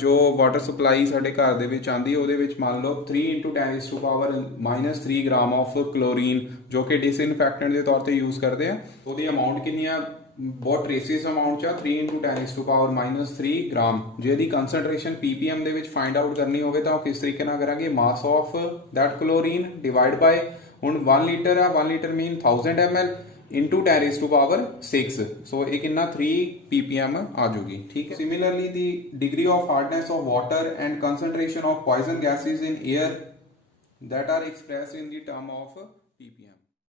जो water supply ਸਾਡੇ ਘਰ ਦੇ ਵਿੱਚ ਆਂਦੀ ਉਹਦੇ ਵਿੱਚ ਮੰਨ ਲਓ 3 × 10⁻³ ਗ੍ਰਾਮ ਆਫ ਕਲੋਰੀਨ ਜੋ ਕਿ ਡਿਸਇਨਫੈਕਟੈਂਟ ਦੇ ਤੌਰ ਤੇ ਯੂਜ਼ ਕਰਦੇ ਆ। ਉਹਦੀ ਅਮਾਉਂਟ ਕਿੰਨੀ ਆ, ਬਹੁਤ ਟ੍ਰੇਸਿਸ ਅਮਾਉਂਟ ਚ 3 × 10⁻³ ਗ੍ਰਾਮ। ਜੇ ਇਹਦੀ ਕੰਸੈਂਟ੍ਰੇਸ਼ਨ ppm ਦੇ ਵਿੱਚ ਫਾਈਂਡ ਆਊਟ ਕਰਨੀ ਹੋਵੇ ਤਾਂ ਉਹ ਕਿਸ ਤਰੀਕੇ ਨਾਲ ਕਰਾਂਗੇ, mass of that chlorine divide by, ਹੁਣ 1 ਲੀਟਰ ਆ, 1 litre mean 1000 ml into 10⁻⁶, so ਇਹ ਕਿੰਨਾ 3 ppm ਆ ਜਾਊਗੀ। ਠੀਕ ਹੈ। Similarly, the degree of hardness of water and concentration of poison gases in air that are expressed in the term of ppm.